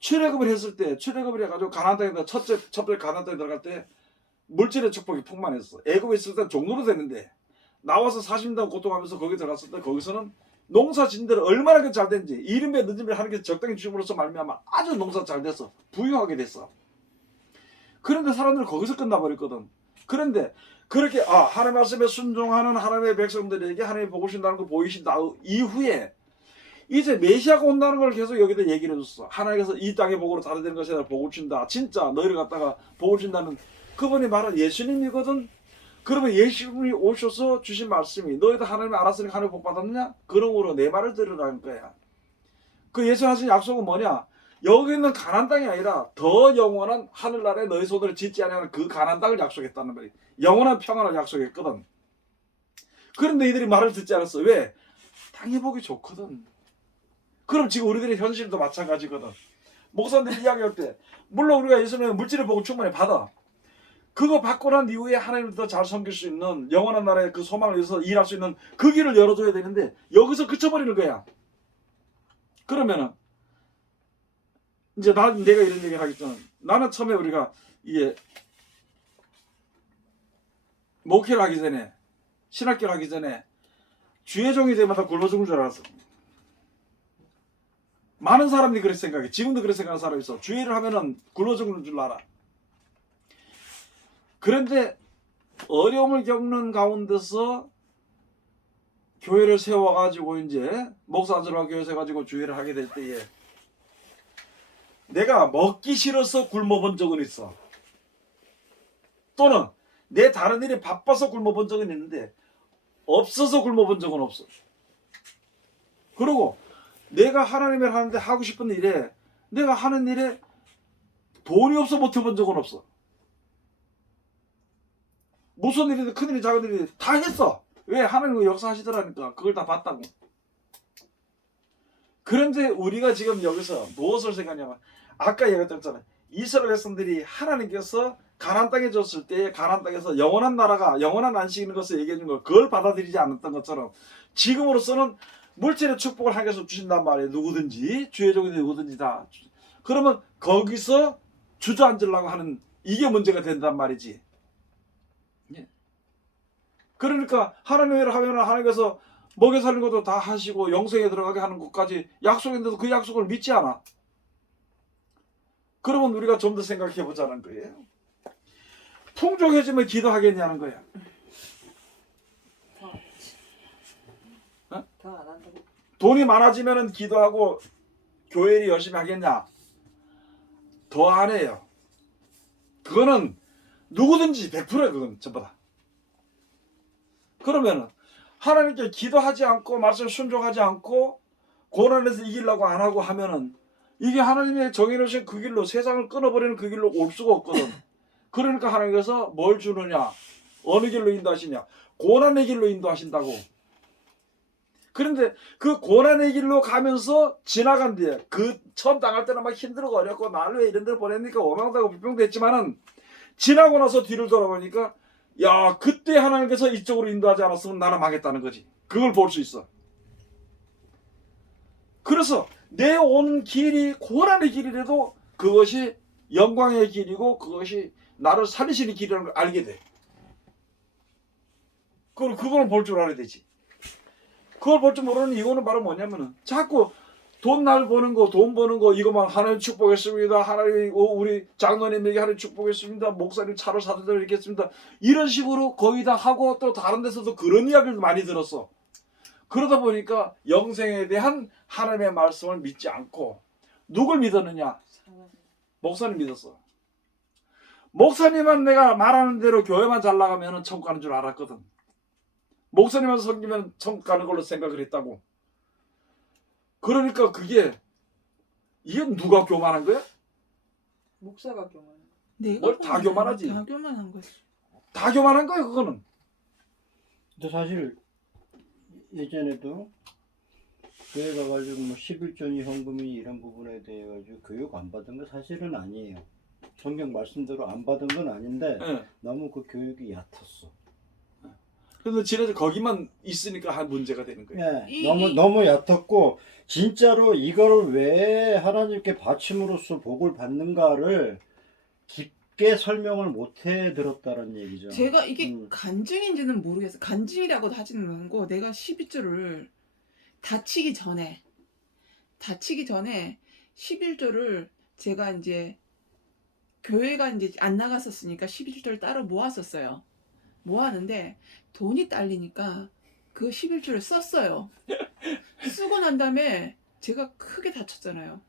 출애굽을 했을 때, 출애굽을 해가지고 가나안 땅에 첫째 가나안 땅에 들어갈 때 물질의 축복이 풍만했어. 애굽에 있을 때 종로로 됐는데 나와서 40년 고통하면서 거기 들어갔을 때 거기서는 농사 짓는 얼마나 잘 됐는지, 이른배 늦은배 하나님께서 적당히 주심으로써 말미암아 아주 농사 잘 됐어. 부유하게 됐어. 그런데 사람들은 거기서 끝나버렸거든. 그런데 그렇게 하나님의 말씀에 순종하는 하나님의 백성들에게 하나님이 복을 주신다는 걸 보이신 이후에 이제 메시아가 온다는 걸 계속 여기다 얘기를 해줬어. 하나님께서 이 땅의 복으로 다른 되는 것에 대해 복을 준다. 진짜 너희를 갖다가 복을 준다는 그분이 말한 예수님이거든. 그러면 예수님이 오셔서 주신 말씀이 너희도 하나님이 알았으니까 하나님 복 받았느냐? 그러므로 내 말을 들으라는 거야. 그 예수 하신 약속은 뭐냐? 여기 있는 가나안 땅이 아니라 더 영원한 하늘나라에 너희 손으로 짓지 아니하는 그 가나안 땅을 약속했다는 말이야. 영원한 평안을 약속했거든. 그런데 이들이 말을 듣지 않았어. 왜? 땅의 복이 좋거든. 그럼 지금 우리들의 현실도 마찬가지거든. 목사님들이 이야기할 때 물론 우리가 예수님의 물질의 복을 충분히 받아. 그거 받고 난 이후에 하나님을 더 잘 섬길 수 있는 영원한 나라의 그 소망을 위해서 일할 수 있는 그 길을 열어줘야 되는데 여기서 그쳐버리는 거야. 그러면은 이제 내가 이런 얘기를 하겠잖아. 나는 처음에 우리가 이게 목회를 하기 전에, 신학교를 하기 전에 주의 종이 되면 다 굶어 죽을 줄 알았어. 많은 사람들이 그렇게 생각해. 지금도 그렇게 생각하는 사람이 있어. 주의를 하면은 굴러 죽는 줄 알아. 그런데 어려움을 겪는 가운데서 교회를 세워가지고 이제 목사들과 교회 세워가지고 주의를 하게 될 때에 내가 먹기 싫어서 굶어본 적은 있어. 또는 내 다른 일이 바빠서 굶어본 적은 있는데 없어서 굶어본 적은 없어. 그리고 내가 하나님을 하는데 하고 싶은 일에 내가 하는 일에 돈이 없어 못 해본 적은 없어. 무슨 일이든 큰 일이 작은 일이 다 했어. 왜? 하나님은 역사하시더라니까. 그걸 다 봤다고. 그런데 우리가 지금 여기서 무엇을 생각하냐면 아까 얘기했잖아요. 이스라엘 백성들이 하나님께서 가나안 땅에 줬을 때 가나안 땅에서 영원한 나라가 영원한 안식이 있는 것을 얘기해 준 거 그걸 받아들이지 않았던 것처럼 지금으로서는 물질의 축복을 하나님께서 주신단 말이에요. 누구든지 주의 종이 누구든지 다. 그러면 거기서 주저앉으려고 하는 이게 문제가 된단 말이지. 그러니까 하나님을 하면 하나님께서 먹여 살리는 것도 다 하시고 영생에 들어가게 하는 것까지 약속인데도 그 약속을 믿지 않아. 그러면 우리가 좀 더 생각해 보자는 거예요. 풍족해지면 기도하겠냐는 거야. 더 안 한다고. 돈이 많아지면 기도하고 교회 일 열심히 하겠냐? 더 안 해요. 그거는 누구든지 100%야 그건 전부 다. 그러면 하나님께 기도하지 않고 말씀 순종하지 않고 고난에서 이기려고 안 하고 하면은 이게 하나님의 정해놓으신 그 길로 세상을 끊어버리는 그 길로 올 수가 없거든. 그러니까 하나님께서 뭘 주느냐? 어느 길로 인도하시냐? 고난의 길로 인도하신다고. 그런데 그 고난의 길로 가면서 지나간 뒤에 그 처음 당할 때는 막 힘들고 어렵고 나를 왜 이런 데로 보냈니까 원망하고 불평됐지만은 지나고 나서 뒤를 돌아보니까 야 그때 하나님께서 이쪽으로 인도하지 않았으면 나는 망했다는 거지. 그걸 볼 수 있어. 그래서 내 온 길이 고난의 길이라도 그것이 영광의 길이고 그것이 나를 살리시는 길이라는 걸 알게 돼. 그걸 볼 줄 알아야 되지. 그걸 볼 줄 모르는 이유는 바로 뭐냐면은 자꾸 돈 날 버는 거, 돈 버는 거 이거만 하나님 축복했습니다. 하나님 우리 장로님에게 하나님 축복했습니다. 목사님 차를 사드리겠습니다. 이런 식으로 거의 다 하고 또 다른 데서도 그런 이야기를 많이 들었어. 그러다 보니까 영생에 대한 하나님의 말씀을 믿지 않고 누굴 믿었느냐? 목사님 믿었어. 목사님은 내가 말하는 대로 교회만 잘 나가면 천국 가는 줄 알았거든. 목사님만 섬기면 천국 가는 걸로 생각을 했다고. 그러니까 이게 누가 교만한 거야? 목사가 교만. 뭘 다 교만하지. 다 교만한 거지. 다 교만한 거야 그거는. 근데 사실 예전에도 교회 가가지고 뭐 11조니 현금이 이런 부분에 대해 가지고 교육 안 받은 거 사실은 아니에요. 성경 말씀대로 안 받은 건 아닌데 네. 너무 그 교육이 얕았어. 그래서 지난주 거기만 있으니까 한 문제가 되는 거야. 예, 너무 얕았고 진짜로 이거를 왜 하나님께 바침으로써 복을 받는가를 깊게 설명을 못 해들었다는 얘기죠. 제가 이게 간증인지는 모르겠어요. 간증이라고도 하지는 않고 내가 12조를 다치기 전에 11조를 제가 이제 교회가 이제 안 나갔었으니까 11조를 따로 모았었어요. 모았는데 돈이 딸리니까 그 11조를 썼어요. 쓰고 난 다음에 제가 크게 다쳤잖아요.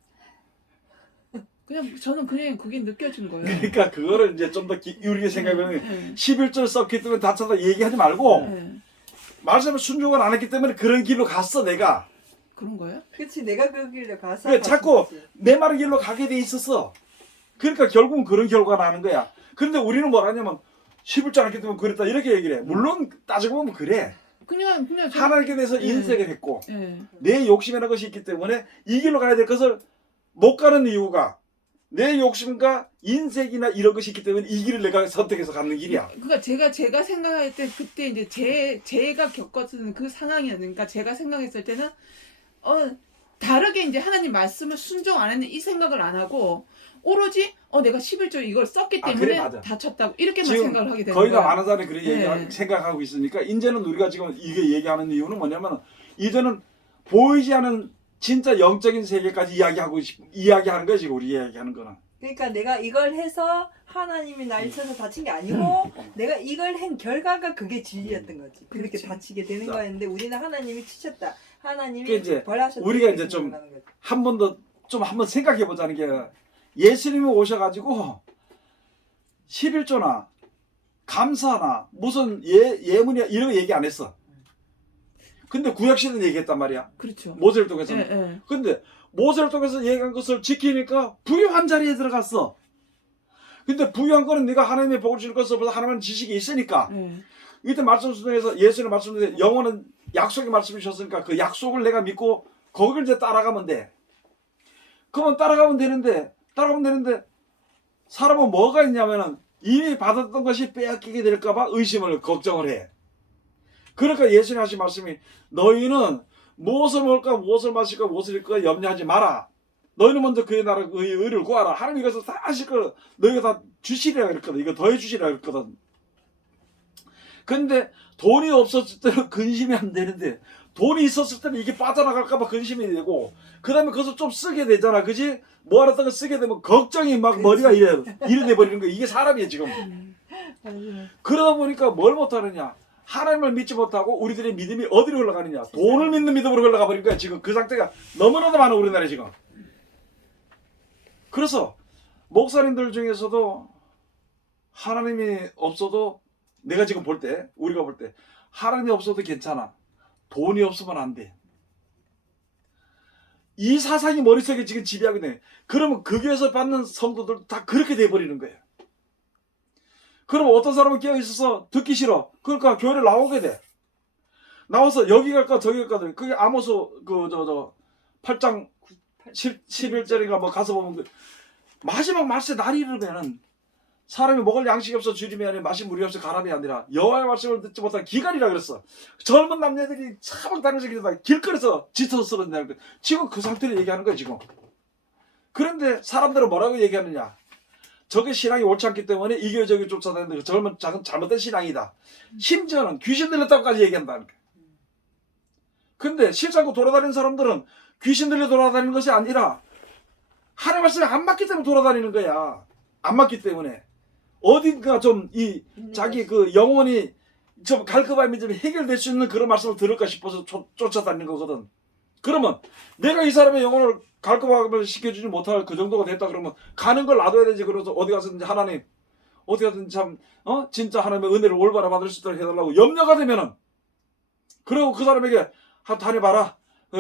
저는 그냥 그게 느껴진 거예요. 그러니까 그거를 이제 좀 더 기울이게 생각하면 네. 11절 썼기 때문에 다쳐서 얘기하지 말고 네. 말씀을 순종을 안 했기 때문에 그런 길로 갔어 내가. 그런 거예요? 그치 내가 그 길로 가서. 왜 자꾸 내 말의 길로 가게 돼 있었어. 그러니까 결국은 그런 결과가 나는 거야. 그런데 우리는 뭐라냐면 11절 안 했기 때문에 그랬다 이렇게 얘기를 해. 물론 따지고 보면 그래. 그냥 하나님께 대해서 인색을 했고 네. 내 욕심이라는 것이 있기 때문에 이 길로 가야 될 것을 못 가는 이유가 내 욕심과 인색이나 이런 것이 있기 때문에 이 길을 내가 선택해서 가는 길이야. 그러니까 제가 생각할 때 그때 이제 제가 겪었던 그 상황이었으니까 제가 생각했을 때는 다르게 이제 하나님 말씀을 순종 안 했는 이 생각을 안 하고 오로지 내가 11조 이걸 썼기 때문에 그래, 맞아. 다쳤다고 이렇게만 지금 생각을 하게 되는 거의 다 거야. 많은 사람이 그렇게 네. 생각하고 있으니까 이제는 우리가 지금 이게 얘기하는 이유는 뭐냐면 이제는 보이지 않는 진짜 영적인 세계까지 이야기하는 거야 지금 우리 이야기하는 거는. 그러니까 내가 이걸 해서 하나님이 날 쳐서 다친 게 아니고 내가 이걸 한 결과가 그게 진리였던 거지. 그렇게 그렇지. 다치게 되는 자. 거였는데 우리는 하나님이 치셨다. 그게 하나님이 이제 벌하셨다. 우리가 이제 좀 한 번 더 좀 한번 생각해 보자는 게 예수님이 오셔가지고 11조나 감사나 무슨 예문이야 이런 거 얘기 안 했어. 근데 구약시대는 얘기했단 말이야. 그렇죠. 모세를 통해서. 예, 예. 근데 모세를 통해서 얘기한 것을 지키니까 부유한 자리에 들어갔어. 근데 부유한 거는 네가 하나님의 복을 줄 것을 보다 하나님의 지식이 있으니까. 예. 이때 말씀 중에서 예수님 말씀 중에 영원한 약속의 말씀을 주셨으니까 그 약속을 내가 믿고 거기를 이제 따라가면 돼. 그러면 따라가면 되는데 사람은 뭐가 있냐면은 이미 받았던 것이 빼앗기게 될까봐 의심을 걱정을 해. 그러니까 예수님 하신 말씀이 너희는 무엇을 먹을까 무엇을 마실까 무엇을 입을까 염려하지 마라. 너희는 먼저 그의 나라 그의 의를 구하라. 하나님 이것을 다 하실 걸 너희가 다 주시리라 그랬거든. 이거 더해 주시리라 그랬거든. 근데 돈이 없었을 때는 근심이 안 되는데 돈이 있었을 때는 이게 빠져나갈까봐 근심이 되고 그 다음에 그것을 좀 쓰게 되잖아. 그지? 모아놨던 거 쓰게 되면 걱정이 막 그치. 머리가 이래 돼버리는 거야. 이게 사람이야 지금. 그러다 보니까 뭘 못하느냐. 하나님을 믿지 못하고 우리들의 믿음이 어디로 흘러가느냐. 돈을 믿는 믿음으로 흘러가 버린 거야. 지금 그 상태가 너무나도 많아 우리나라에 지금. 그래서 목사님들 중에서도 하나님이 없어도 내가 지금 볼 때 우리가 볼 때 하나님이 없어도 괜찮아. 돈이 없으면 안 돼. 이 사상이 머릿속에 지금 지배하게 돼. 그러면 그 교회에서 받는 성도들 다 그렇게 돼버리는 거예요. 그럼 어떤 사람은 깨어있어서 듣기 싫어. 그러니까 교회를 나오게 돼. 나와서 여기 갈까 저기 갈까. 그게 아모스 8장 11절인가 뭐 가서 보면 마지막 말세 날이 이르면은 사람이 먹을 양식이 없어 주림이 아니라 마실 물이 없어 가람이 아니라 여호와의 말씀을 듣지 못한 기간이라 그랬어. 젊은 남녀들이 차박 다니면서 길거리에서 짖어서 쓰러진다는 거야. 지금 그 상태를 얘기하는 거야 지금. 그런데 사람들은 뭐라고 얘기하느냐. 저게 신앙이 옳지 않기 때문에 이교적이 쫓아다니는데 그 젊은 작은 잘못된 신앙이다. 심지어는 귀신 들렸다고까지 얘기한다는 거야. 근데 실상고 돌아다니는 사람들은 귀신 들려 돌아다니는 것이 아니라 하나님 말씀에 안 맞기 때문에 돌아다니는 거야. 안 맞기 때문에. 어딘가 좀 이 자기 그 영혼이 좀 갈급함이 좀 해결될 수 있는 그런 말씀을 들을까 싶어서 쫓아다니는 거거든. 그러면 내가 이 사람의 영혼을 갈급함을 시켜주지 못할 그 정도가 됐다 그러면 가는 걸 놔둬야 되지. 그래서 어디 가서든지 하나님 어디 가든지 참 진짜 하나님의 은혜를 올바로 받을 수 있도록 해달라고 염려가 되면은 그리고 그 사람에게 다녀봐라.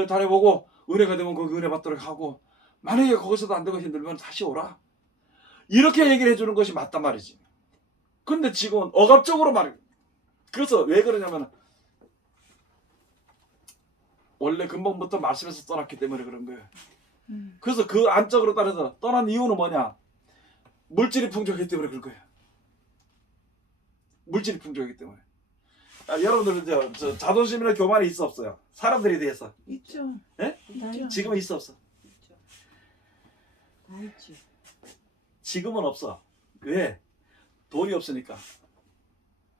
다녀보고 은혜가 되면 그 은혜 받도록 하고 만약에 거기서도 안 되고 힘들면 다시 오라. 이렇게 얘기를 해주는 것이 맞단 말이지. 근데 지금은 억압적으로 말해. 그래서 왜 그러냐면 원래 근본부터 말씀에서 떠났기 때문에 그런 거예요. 그래서 그 안쪽으로 따라서 떠난 이유는 뭐냐? 물질이 풍족하기 때문에 그런 거예요. 물질이 풍족하기 때문에. 여러분들은 저 자존심이나 교만이 있어 없어요? 사람들에 대해서. 있죠. 예? 있죠. 지금은 있어 없어? 다 있지. 지금은 없어. 왜? 돈이 없으니까.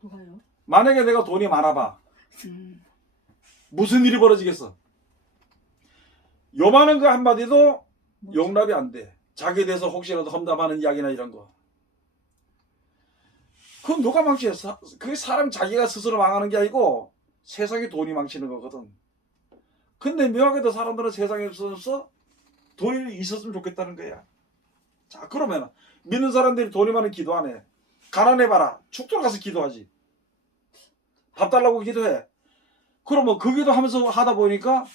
뭐가요? 만약에 내가 돈이 많아봐. 무슨 일이 벌어지겠어? 요만한 거 한마디도 용납이 안 돼. 자기에 대해서 혹시라도 험담하는 이야기나 이런 거. 그건 누가 망치겠어? 그게 사람 자기가 스스로 망하는 게 아니고 세상이 돈이 망치는 거거든. 근데 묘하게도 사람들은 세상에 없어서 돈이 있었으면 좋겠다는 거야. 자, 그러면 믿는 사람들이 돈이 많은 기도 안 해. 가난해봐라. 죽도록 가서 기도하지. 밥 달라고 기도해. 그러면 그 기도하면서 하다 보니까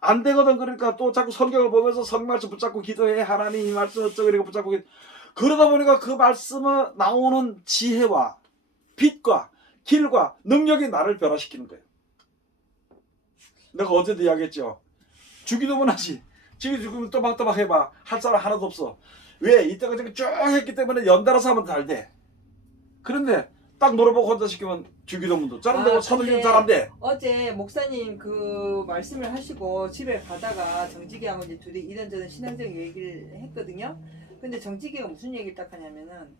안 되거든. 그러니까 또 자꾸 성경을 보면서 성경 말씀 붙잡고 기도해. 하나님 이 말씀 어쩌고 이렇게 붙잡고 그러다 보니까 그 말씀에 나오는 지혜와 빛과 길과 능력이 나를 변화시키는 거예요. 내가 어제도 이야기했죠. 주기도문 하지. 주기도문 또박또박 해봐. 할 사람 하나도 없어. 왜? 이때가 쭉 했기 때문에 연달아서 하면 잘 돼. 그런데 딱 놀아보고 혼자 시키면 주기도문도 자른다고 사도기도 잘 안 돼. 어제 목사님 그 말씀을 하시고 집에 가다가 정직이하고 이제 둘이 이런저런 신앙적인 얘기를 했거든요. 근데 정직이가 무슨 얘기를 딱 하냐면은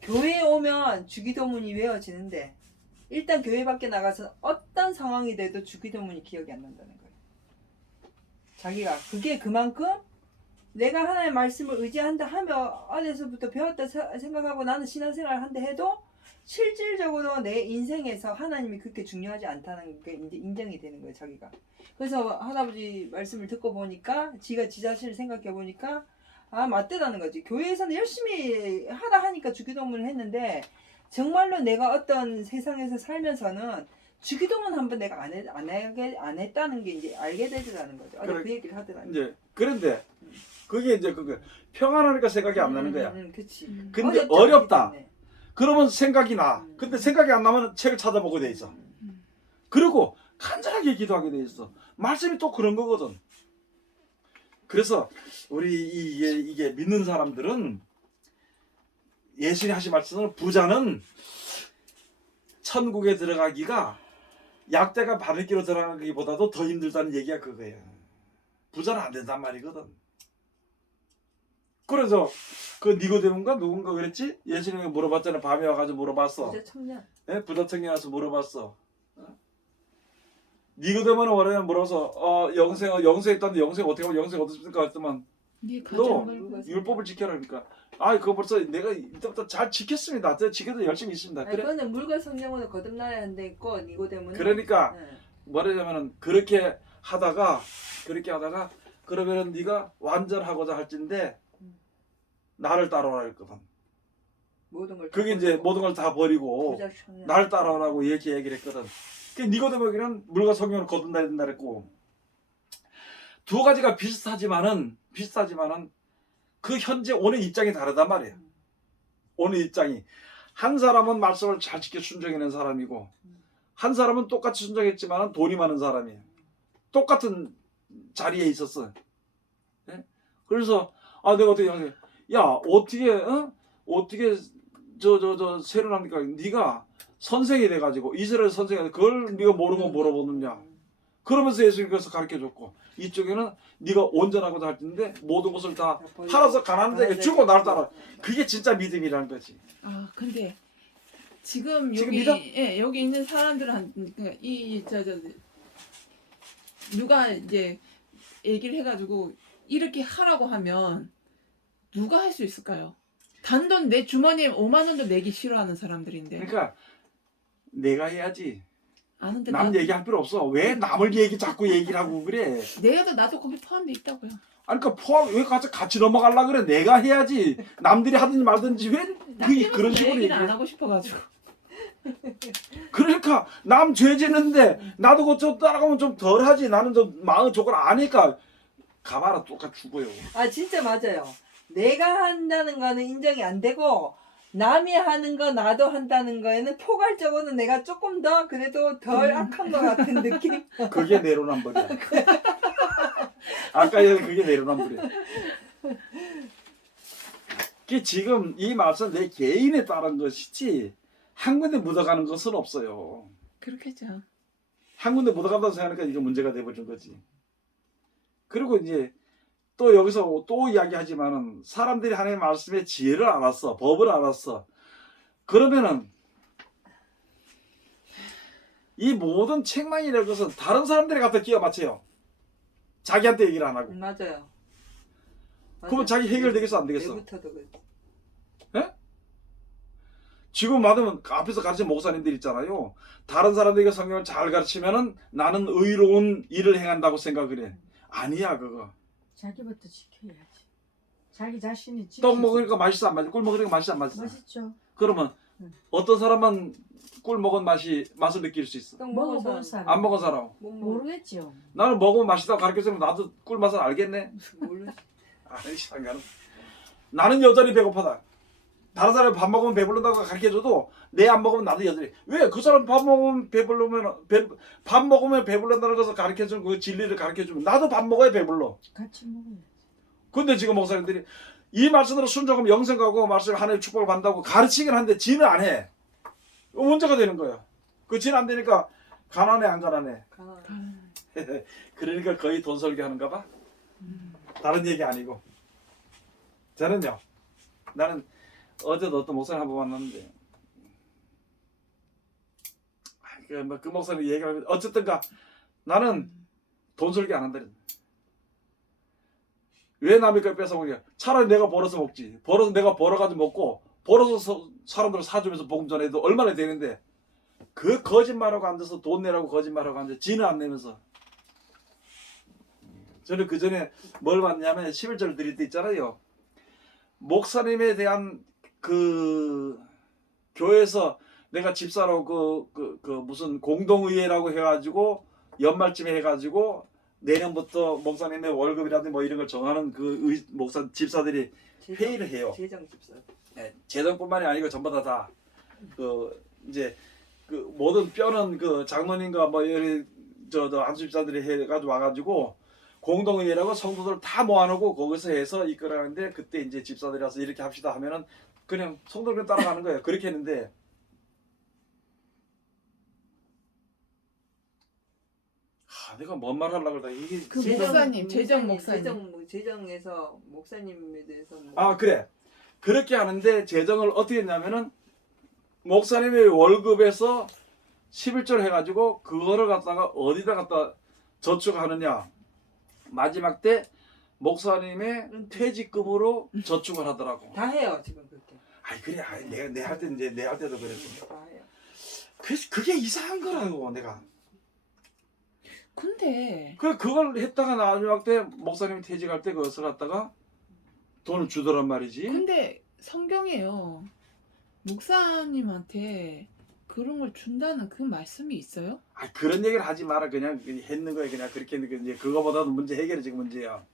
교회에 오면 주기도문이 외워지는데 일단 교회 밖에 나가서 어떤 상황이 돼도 주기도문이 기억이 안 난다는 거예요. 자기가 그게 그만큼 내가 하나님의 말씀을 의지한다 하며 어려서부터 배웠다 생각하고 나는 신앙생활을 한다 해도 실질적으로 내 인생에서 하나님이 그렇게 중요하지 않다는 게 이제 인정이 되는 거예요, 자기가. 그래서 할아버지 말씀을 듣고 보니까 지가 지 자신을 생각해 보니까 아, 맞다는 거지. 교회에서는 열심히 하다 하니까 주기도문을 했는데 정말로 내가 어떤 세상에서 살면서는 주기도문 한번 내가 안 했다는 게 이제 알게 되더라는 거죠. 어제 그래, 그 얘기를 하더라고요. 이제 그런데 그게 이제 그거 평안하니까 생각이 안 나는 거야. 그치. 근데 어렵지 않기 어렵다. 때문에. 그러면 생각이 나. 근데 생각이 안 나면 책을 찾아보게 돼 있어. 그리고 간절하게 기도하게 돼 있어. 말씀이 또 그런 거거든. 그래서 우리 이게 믿는 사람들은 예수님이 하신 말씀은 부자는 천국에 들어가기가 약대가 바를 길로 들어가기보다도 더 힘들다는 얘기가 그거예요. 부자는 안 된단 말이거든. 그래서 그 니고데모인가 누군가 그랬지? 예수님이 물어봤잖아. 밤에 와가지고 물어봤어. 부자 청년. 예? 부자 청년 와서 물어봤어. 니고데모는 원래 물어서 영생 있다는데 영생 어떻게 하면 영생 얻었습니까? 했더만 네 너 가정을 율법을 지켜라. 그러니까 아 그거 벌써 내가 이때부터 잘 지켰습니다. 제가 지켜도 열심히 있습니다. 아니, 그래. 그거는 물과 성령으로 거듭나야 한다 있고 니고데모는 그러니까 네. 뭐냐면은 그렇게 하다가 그러면은 네가 완전하고자 할진데 나를 따라오라 했거든. 모든 걸 그게 이제 모든 걸 다 버리고 부자 청년. 나를 따라오라고 이렇게 얘기를 했거든. 그 니고데모에게는 물과 성령을 거듭나야 된다 그랬고 두 가지가 비슷하지만은 그 현재 오늘 입장이 다르단 말이에요. 오늘 입장이 한 사람은 말씀을 잘 지켜 순종하는 사람이고 한 사람은 똑같이 순종했지만 돈이 많은 사람이에요. 똑같은 자리에 있었어. 예? 그래서 아 내가 어떻게 어떻게 저 세련합니까? 네가 선생이 돼가지고 이스라엘 선생이 그걸 네가 모르고 물어보느냐? 그러면서 예수님께서 가르쳐줬고 이쪽에는 네가 온전하고자 할 텐데 모든 것을 다 팔아서 가난한 자에게 주고 나를 따라. 그게 진짜 믿음이라는 거지. 아 근데 지금 지금 여기 믿어? 예, 여기 있는 사람들한 그러니까 이저 누가 이제 얘기를 해가지고 이렇게 하라고 하면 누가 할 수 있을까요? 단돈 내 주머니에 5만 원도 내기 싫어하는 사람들인데 그러니까 내가 해야지. 아는데 남 얘기할 필요 없어. 왜 남을 자꾸 얘기를 하고 그래? 나도 거기 포함돼 있다고요. 아니 그러니까 왜 같이 넘어가려 그래? 내가 해야지. 남들이 하든지 말든지 왜 그런 식으로 얘기를 안 얘기해? 하고 싶어가지고. 그러니까 남 죄 짓는데 나도 그거 좀 따라가면 좀 덜하지. 나는 좀 마음 조건 아니까 가봐라 똑같이 죽어요. 아 진짜 맞아요. 내가 한다는 거는 인정이 안 되고 남이 하는 거 나도 한다는 거에는 포괄적으로는 내가 조금 더 그래도 덜 악한 것 같은 느낌. 그게 내로남불이야. 아까 얘기 그게 내로남불이야. 그 지금 이 말씀 내 개인에 따른 것이지 한 군데 묻어가는 것은 없어요. 그렇겠죠. 한 군데 묻어간다고 생각하니까 이게 문제가 돼버린 거지. 그리고 이제 또 여기서 또 이야기하지만은 사람들이 하나님의 말씀의 지혜를 알았어. 법을 알았어. 그러면은 이 모든 책망이라는 것은 다른 사람들이 갖다 끼워 맞춰요. 자기한테 얘기를 안 하고. 맞아요. 그러면 자기 해결되겠어 안 되겠어? 내부터도 그래. 지금 받으면 앞에서 가르친 목사님들 있잖아요. 다른 사람들에게 성경을 잘 가르치면은 나는 의로운 일을 행한다고 생각을 해. 아니야 그거. 자기부터 지켜야지. 자기 자신이 지키. 떡 먹으니까 맛있어 안 맛있어? 꿀 먹으니까 맛있어 안 맛있어? 맛있죠. 그러면 어떤 사람은 꿀 먹은 맛을 느낄 수 있어. 떡 먹어본 먹어서 사람. 안 먹은 사람. 못 먹어. 모르겠죠. 나는 먹으면 맛있다고 가르쳤으면 나도 꿀 맛을 알겠네. 모르지. 아니 상관은. 나는 여전히 배고파다. 다른 사람이 밥 먹으면 배부른다고 가르쳐줘도 내 안 먹으면 나도 여전히. 왜? 그 사람 밥 먹으면 밥 먹으면 배부른다는 것을 가르쳐주는 그 진리를 가르쳐주면 나도 밥 먹어야 배불러. 같이 먹어야지. 근데 지금 목사님들이 이 말씀으로 순종하면 영생 가고 말씀 하나님의 축복을 받는다고 가르치긴 하는데 지는 안 해. 문제가 되는 거야. 그 지는 안 되니까 가난해 안 가난해. 그러니까 거의 돈 설교하는가 봐. 다른 얘기 아니고. 저는요. 나는 어제도 어떤 목사님 한 번 만났는데 그 목사님 얘기하면 어쨌든가 나는 돈 설교 안 한다. 왜 남의 걸 뺏어 먹냐? 차라리 내가 벌어서 먹지. 벌어서 내가 벌어가지고 먹고 벌어서 사람들 사주면서 복음 전해도 얼마나 되는데 그 거짓말하고 앉아서 돈 내라고 거짓말하고 앉아 지는 안 내면서. 저는 그 전에 뭘 봤냐면 11절 드릴 때 있잖아요. 목사님에 대한 그 교회에서 내가 집사로 그 무슨 공동의회라고 해가지고 연말쯤에 해가지고 내년부터 목사님의 월급이라든지 뭐 이런 걸 정하는 그 목사 집사들이 회의를 해요. 재정 집사. 네, 재정뿐만이 아니고 전부 다그 이제 그 모든 뼈는 그 장로님과 뭐 여러 저 안수집사들이 해가지고 와가지고 공동회의라고 성도들 다 모아놓고 거기서 해서 이끌어가는데 그때 이제 집사들이 와서 이렇게 합시다 하면은 그냥 성도들 따라가는 거예요. 그렇게 했는데 내가 뭔 말 하려고 그러다 이게 그 목사님, 재정 목사님. 재정에서 목사님에 대해서 뭐 아 그래 그렇게 하는데 재정을 어떻게 했냐면은 목사님의 월급에서 11절 해가지고 그거를 갖다가 어디다 갖다 저축하느냐 마지막 때 목사님의 퇴직금으로 저축을 하더라고. 다 해요 지금 그렇게. 아니 그래 아니, 내 할 때 이제 내 할 때도 그랬어. 다 해요. 그게 이상한 거라고 내가. 근데 그걸 했다가 마지막 때 목사님이 퇴직할 때 그것을 갖다가 돈을 주더란 말이지. 근데 성경에요. 목사님한테 그런 걸 준다는 그 말씀이 있어요? 아 그런 얘기를 하지 마라. 그냥 했는 거야. 그냥 그렇게 했는 거 이제 그거보다도 문제 해결이 지금 문제야.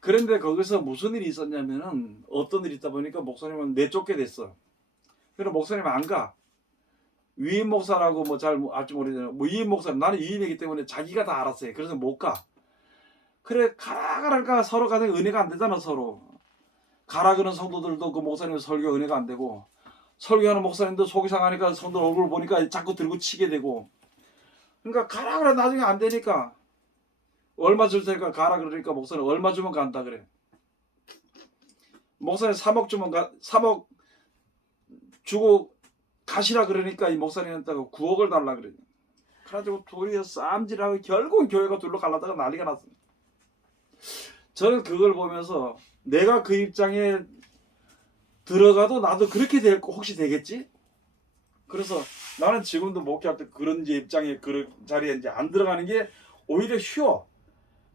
그런데 거기서 무슨 일이 있었냐면은 어떤 일이 있다 보니까 목사님은 내쫓게 됐어. 그래서 목사님 안 가. 위임 목사라고 뭐 잘 알지 모르겠는데 뭐 위임 목사 나는 위임이기 때문에 자기가 다 알았어요. 그래서 못 가. 그래 가라 가라니까 서로 간에 은혜가 안 되잖아 서로. 가라 그런 성도들도 그 목사님 설교 은혜가 안 되고 설교하는 목사님도 속이 상하니까 성도 얼굴 보니까 자꾸 들고 치게 되고 그러니까 가라 그래 나중에 안 되니까 얼마 줄 테니까 가라 그러니까 목사님 얼마 주면 간다 그래. 목사님 3억 주면 3억 주고 가시라 그러니까 이 목사님한테 9억을 달라 그래. 그래가지고 둘이 쌈질하고 결국 교회가 둘로 갈라다가 난리가 났어. 저는 그걸 보면서 내가 그 입장에 들어가도 나도 그렇게 될 혹시 되겠지? 그래서 나는 지금도 목회할 때 그런 이제 입장에 그런 자리에 이제 안 들어가는 게 오히려 쉬워.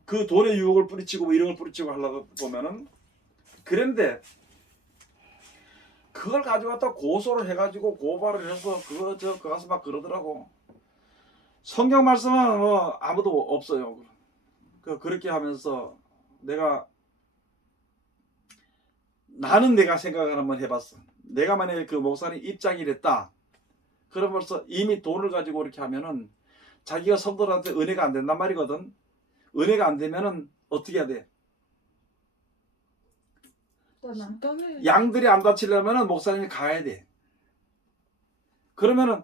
그 돈의 유혹을 뿌리치고 뭐 이런 걸 뿌리치고 하려고 보면은 그런데 그걸 가져갔다 고소를 해가지고 고발을 해서 그거 가서 막 그러더라고. 성경 말씀은 뭐 아무도 없어요. 그렇게 하면서 나는 내가 생각을 한번 해봤어. 내가 만약에 그 목사님 입장이랬다. 그럼 벌써 이미 돈을 가지고 이렇게 하면은 자기가 성도들한테 은혜가 안 된단 말이거든. 은혜가 안 되면은 어떻게 해야 돼? 간단해. 양들이 안 다치려면은 목사님이 가야 돼. 그러면은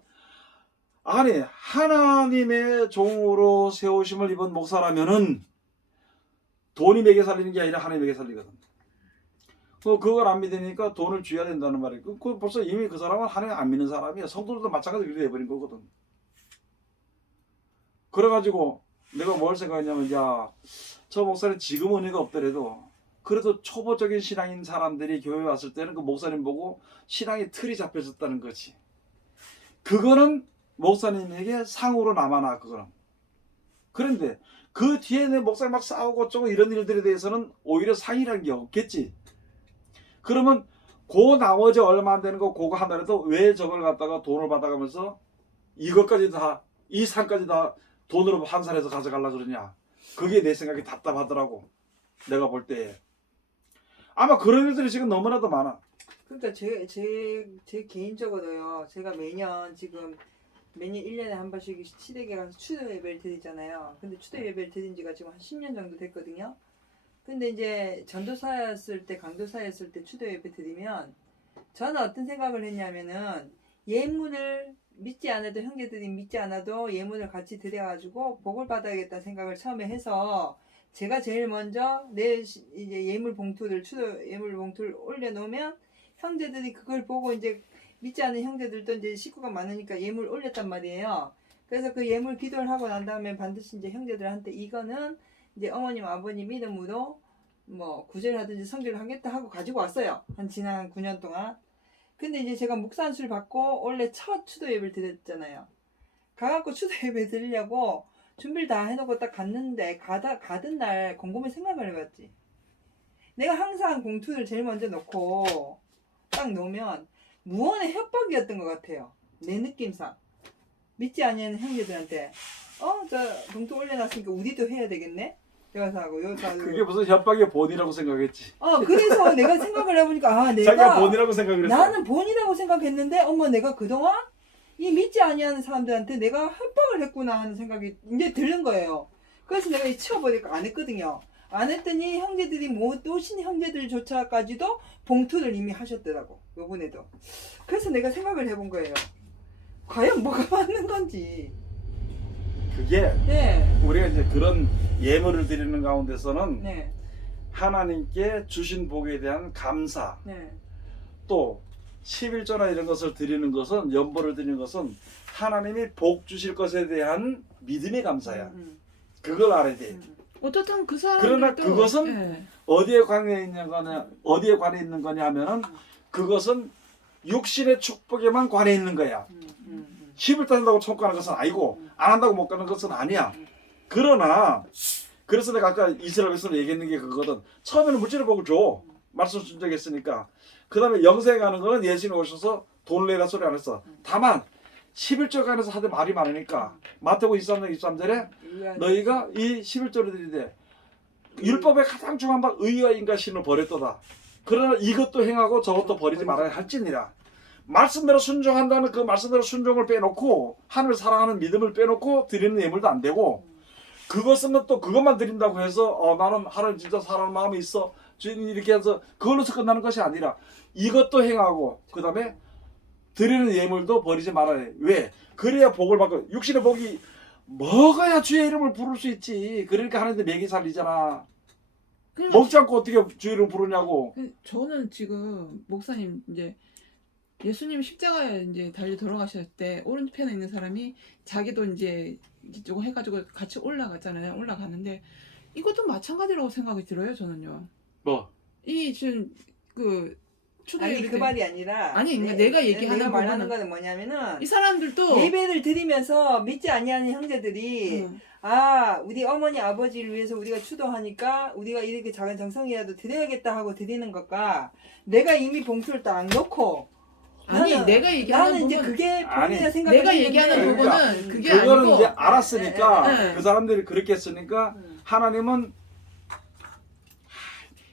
아니 하나님의 종으로 세우심을 입은 목사라면은 돈이 매개 살리는 게 아니라 하나님이 매개 살리거든. 그걸 안 믿으니까 돈을 줘야 된다는 말이야. 그 벌써 이미 그 사람은 하나님 안 믿는 사람이야. 성도들도 마찬가지로 그렇게 돼버린 거거든. 그래가지고 내가 뭘 생각했냐면 야, 저 목사님 지금 은혜가 없더라도 그래도 초보적인 신앙인 사람들이 교회에 왔을 때는 그 목사님 보고 신앙의 틀이 잡혀졌다는 거지. 그거는 목사님에게 상으로 남아나 그거는. 그런데 그 뒤에 내 목사님 막 싸우고 어쩌고 이런 일들에 대해서는 오히려 상이라는 게 없겠지. 그러면 그 나머지 얼마 안 되는 거 그거 하나라도 왜 저걸 갖다가 돈을 받아가면서 이것까지 다 이 상까지 다 돈으로 환산해서 가져가려고 그러냐. 그게 내 생각이 답답하더라고. 내가 볼 때. 아마 그런 일들이 지금 너무나도 많아. 그러니까 제 개인적으로요. 제가 매년 1년에 한 번씩 시댁에 가서 추도 예배를 드리잖아요. 근데 추도 예배를 드린 지가 지금 한 10년 정도 됐거든요. 근데 이제 전도사였을 때, 강도사였을 때 추도 예배 드리면 저는 어떤 생각을 했냐면은 예문을 믿지 않아도 형제들이 믿지 않아도 예문을 같이 드려가지고 복을 받아야겠다는 생각을 처음에 해서 제가 제일 먼저 내 이제 예물 봉투를 추도 예물 봉투를 올려놓으면 형제들이 그걸 보고 이제 믿지 않는 형제들도 이제 식구가 많으니까 예물 올렸단 말이에요. 그래서 그 예물 기도를 하고 난 다음에 반드시 이제 형제들한테 이거는 이제 어머님 아버님 이름으로 뭐 구제를 하든지 성결을 하겠다 하고 가지고 왔어요. 한 지난 9년 동안. 근데 이제 제가 목사 안수를 받고 원래 첫 추도 예배를 드렸잖아요. 가갖고 추도 예배 드리려고 준비를 다 해놓고 딱 갔는데 가던 날 곰곰이 생각을 해봤지. 내가 항상 공투를 제일 먼저 놓고 딱 놓으면 무언의 협박이었던 것 같아요. 내 느낌상. 믿지 않는 형제들한테 저 봉투 올려놨으니까 우리도 해야 되겠네? 여기서 하고 여기서 하고. 그게 무슨 협박의 본이라고 생각했지. 그래서 내가 생각을 해보니까 자기가 내가 본이라고 생각을 했어. 나는 본이라고 생각했는데 내가 그동안 이 믿지 아니하는 사람들한테 내가 협박을 했구나 하는 생각이 이제 드는 거예요. 그래서 내가 이 치워버리니까 안 했거든요. 안 했더니 형제들이 못 오신 형제들조차까지도 봉투를 이미 하셨더라고. 요번에도. 그래서 내가 생각을 해본 거예요. 과연 뭐가 맞는 건지. 그게 네. 우리가 이제 그런 예물을 드리는 가운데서는 네. 하나님께 주신 복에 대한 감사, 네. 또 11조나 이런 것을 드리는 것은, 연보를 드리는 것은 하나님이 복 주실 것에 대한 믿음의 감사야. 그걸 알아야 돼. 어쨌든 그 사람들도 그러나 그것은 예. 어디에 관해 있는 거냐 하면은 그것은 육신의 축복에만 관해 있는 거야. 10을 따른다고 천국 가는 것은 아니고 안 한다고 못 가는 것은 아니야. 그러나 그래서 내가 아까 이스라엘 백성을 얘기했는 게 그거거든. 처음에는 물질의 복을 줘. 말씀 준 적이 있으니까. 그 다음에 영생에 가는 거는 예수님이 오셔서 돈을 내라 소리 안 했어. 다만 11조 간에서 하도 말이 많으니까 마태복음 23장 23절에 너희가 이 11조를 드리되 율법의 가장 중요한 바 의와 인과신을 버렸도다. 그러나 이것도 행하고 저것도 버리지 말아야 할지니라. 말씀대로 순종한다는 그 말씀대로 순종을 빼놓고 하늘을 사랑하는 믿음을 빼놓고 드리는 예물도 안 되고, 그것은 또 그것만 드린다고 해서 나는 하나님 진짜 사랑하는 마음이 있어 주님 이렇게 해서 그걸로서 끝나는 것이 아니라 이것도 행하고 그 다음에 드리는 예물도 버리지 말아야 해. 왜? 그래야 복을 받고. 육신의 복이 먹어야 주의 이름을 부를 수 있지. 그러니까 하나님께 먹이 살리잖아. 그러니까 먹지 않고 어떻게 주의 이름을 부르냐고. 저는 지금 목사님 이제 예수님 십자가에 이제 달려 돌아가셨을 때 오른편에 있는 사람이 자기도 이제 이쪽 해가지고 같이 올라갔잖아요. 올라갔는데 이것도 마찬가지라고 생각이 들어요. 저는요. 뭐? 이 지금 그 아니 그 말이 아니라 아니, 내가 얘기하는 내가 말하는 부분은 거는 뭐냐면은 이 사람들도 예배를 드리면서 믿지 아니하는 형제들이 우리 어머니 아버지를 위해서 우리가 추도하니까 우리가 이렇게 작은 정성이라도 드려야겠다 하고 드리는 것과 내가 이미 봉투를 딱 놓고 아니 내가 얘기하는 나는 이제 부분 그게 아니, 본인의 생각을 내가 했는데 얘기하는 그러니까 부분은 그게 그거는 아니고 이제 알았으니까 네. 그 사람들이 그렇게 했으니까 하나님은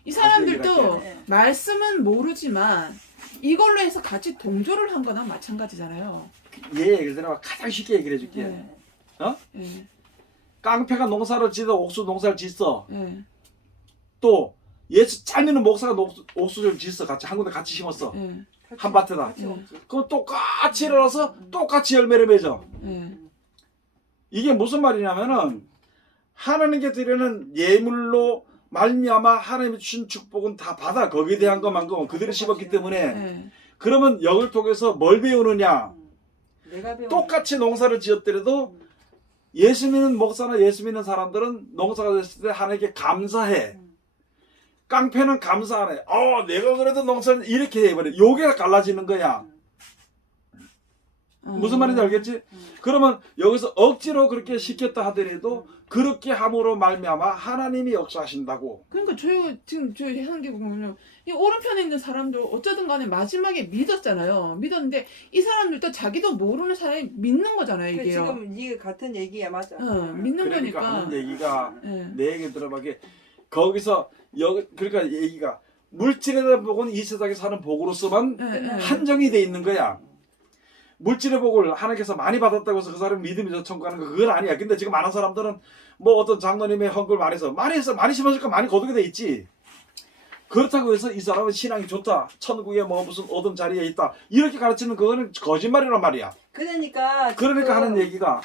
이 사람들도 네. 말씀은 모르지만 이걸로 해서 같이 동조를 한 거나 마찬가지잖아요. 얘 얘기를 들어봐. 가장 쉽게 얘기를 해줄게. 네. 예. 깡패가 농사를 지어 옥수 농사를 짓어. 예. 또 예수 잘 믿는 목사가 옥수를 짓어. 같이 한 군데 같이 심었어. 예. 한 밭에다. 같이 없지. 그럼 똑같이 일어나서 똑같이 열매를 맺어. 예. 이게 무슨 말이냐면은 하나님께 드리는 예물로 말미암아 하나님이 주신 축복은 다 받아. 거기에 대한 것만큼은 그들이 심었기 때문에. 예. 그러면 여기를 통해서 뭘 배우느냐? 내가 배운 똑같이 농사를 지었더라도 예수 믿는 목사나 예수 믿는 사람들은 농사가 됐을 때 하나님께 감사해. 깡패는 감사 안 해. 내가 그래도 농사를 이렇게 해버려. 요게 갈라지는 거야. 무슨 말인지 알겠지? 그러면 여기서 억지로 그렇게 시켰다 하더라도 그렇게 함으로 말미암아 하나님이 역사하신다고. 그러니까 지금 저희 하는 게 보면 이 오른편에 있는 사람도 어쩌든 간에 마지막에 믿었잖아요. 믿었는데 이 사람들도 자기도 모르는 사람이 믿는 거잖아요. 그 이게요. 지금 이게 같은 얘기야 맞아. 믿는 그러니까 거니까. 하는 얘기가 예. 내 얘기 들어봐게 거기서 그러니까 얘기가 물질에 대한 복은 이 세상에 사는 복으로서만 예, 예. 한정이 돼 있는 거야. 물질의 복을 하나님께서 많이 받았다고 해서 그 사람이 믿음이 저 천국 가는 거 그건 아니야. 근데 지금 많은 사람들은 뭐 어떤 장로님의 헌금을 많이 해서 많이 심어줄까 많이 거두게 돼 있지. 그렇다고 해서 이 사람은 신앙이 좋다. 천국에 뭐 무슨 어떤 자리에 있다. 이렇게 가르치는 그거는 거짓말이란 말이야. 그러니까 하는 얘기가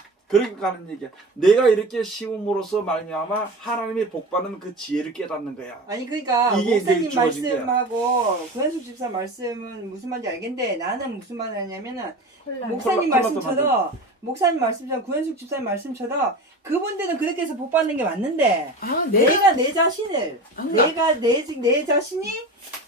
내가 이렇게 심음으로써 말미암아 하나님이 복받는 그 지혜를 깨닫는 거야. 아니 그러니까 이게 이제 목사님 주어진 거야. 말씀하고 구현숙 집사 말씀은 무슨 말인지 알겠는데 나는 무슨 말을 하냐면은 콜라. 목사님 콜라 말씀처럼 목사님 말씀처럼 구현숙 집사님 말씀처럼 그분들은 그렇게 해서 복 받는 게 맞는데 아, 내가 내가 내 자신을 그러니까 내 자신이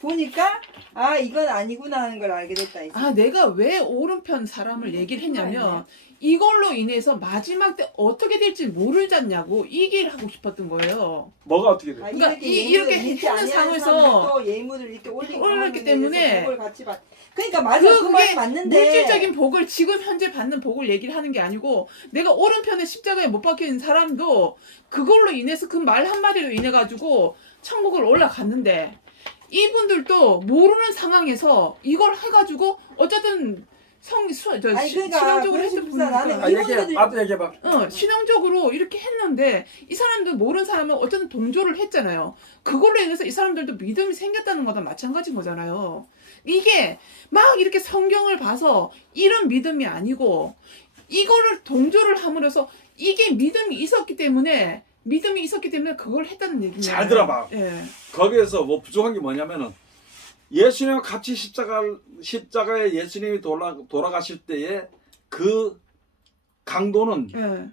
보니까 아 이건 아니구나 하는 걸 알게 됐다. 이제. 내가 왜 오른편 사람을 얘기를 했냐면 이걸로 인해서 마지막 때 어떻게 될지 모르잖냐고 이 얘기를 하고 싶었던 거예요. 뭐가 어떻게 돼? 그러니까 이렇게 하는 상황에서 예물을 이렇게 올리고 올렸기 때문에 복을 같이 받. 그러니까 맞아 그 말이 맞는데 물질적인 복을 지금 현재 받는 복을 얘기를 하는 게 아니고 내가 오른편에 십자가에 못 박혀 있는 사람도 그걸로 인해서 그 말 한마디로 인해 가지고 천국을 올라갔는데 이분들도 모르는 상황에서 이걸 해가지고 어쨌든 아니 그러니까 신앙적으로 했을 그래서 나는 뿐이니까 이분들이 나도 얘기해봐. 신앙적으로 이렇게 했는데 이 사람들 모르는 사람은 어쨌든 동조를 했잖아요. 그걸로 인해서 이 사람들도 믿음이 생겼다는 거랑 마찬가지인 거잖아요. 이게 막 이렇게 성경을 봐서 이런 믿음이 아니고 이거를 동조를 함으로써 이게 믿음이 있었기 때문에 그걸 했다는 얘기예요. 잘 들어봐. 예. 거기에서 뭐 부족한 게 뭐냐면은 예수님과 같이 십자가에 예수님이 돌아가실 때에 그 강도는 예.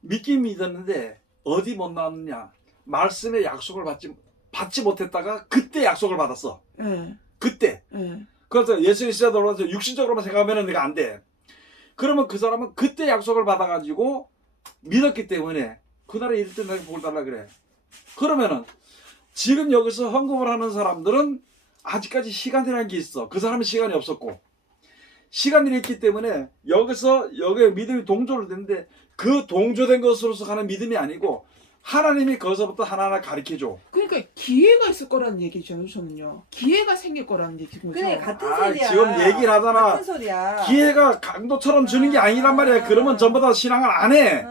믿긴 믿었는데 어디 못 나왔느냐? 말씀의 약속을 받지 못했다가 그때 약속을 받았어. 예. 그때. 예. 그래서 예수님 십자가 돌아가서 육신적으로만 생각하면 내가 안 돼. 그러면 그 사람은 그때 약속을 받아가지고 믿었기 때문에 그날에 이럴 때 내가 복을 달라 그래. 그러면은 지금 여기서 헌금을 하는 사람들은 아직까지 시간이라는 게 있어. 그 사람은 시간이 없었고 시간이 있기 때문에 여기에 믿음이 동조를 됐는데 그 동조된 것으로서 가는 믿음이 아니고 하나님이 거기서부터 하나하나 가르쳐줘. 그러니까 기회가 있을 거라는 얘기죠, 저는요. 기회가 생길 거라는 얘기죠. 그래 같은 아, 소리야. 지금 얘기를 하잖아. 같은 소리야. 기회가 강도처럼 주는 게 아니란 말이야. 그러면 전부 다 신앙을 안 해.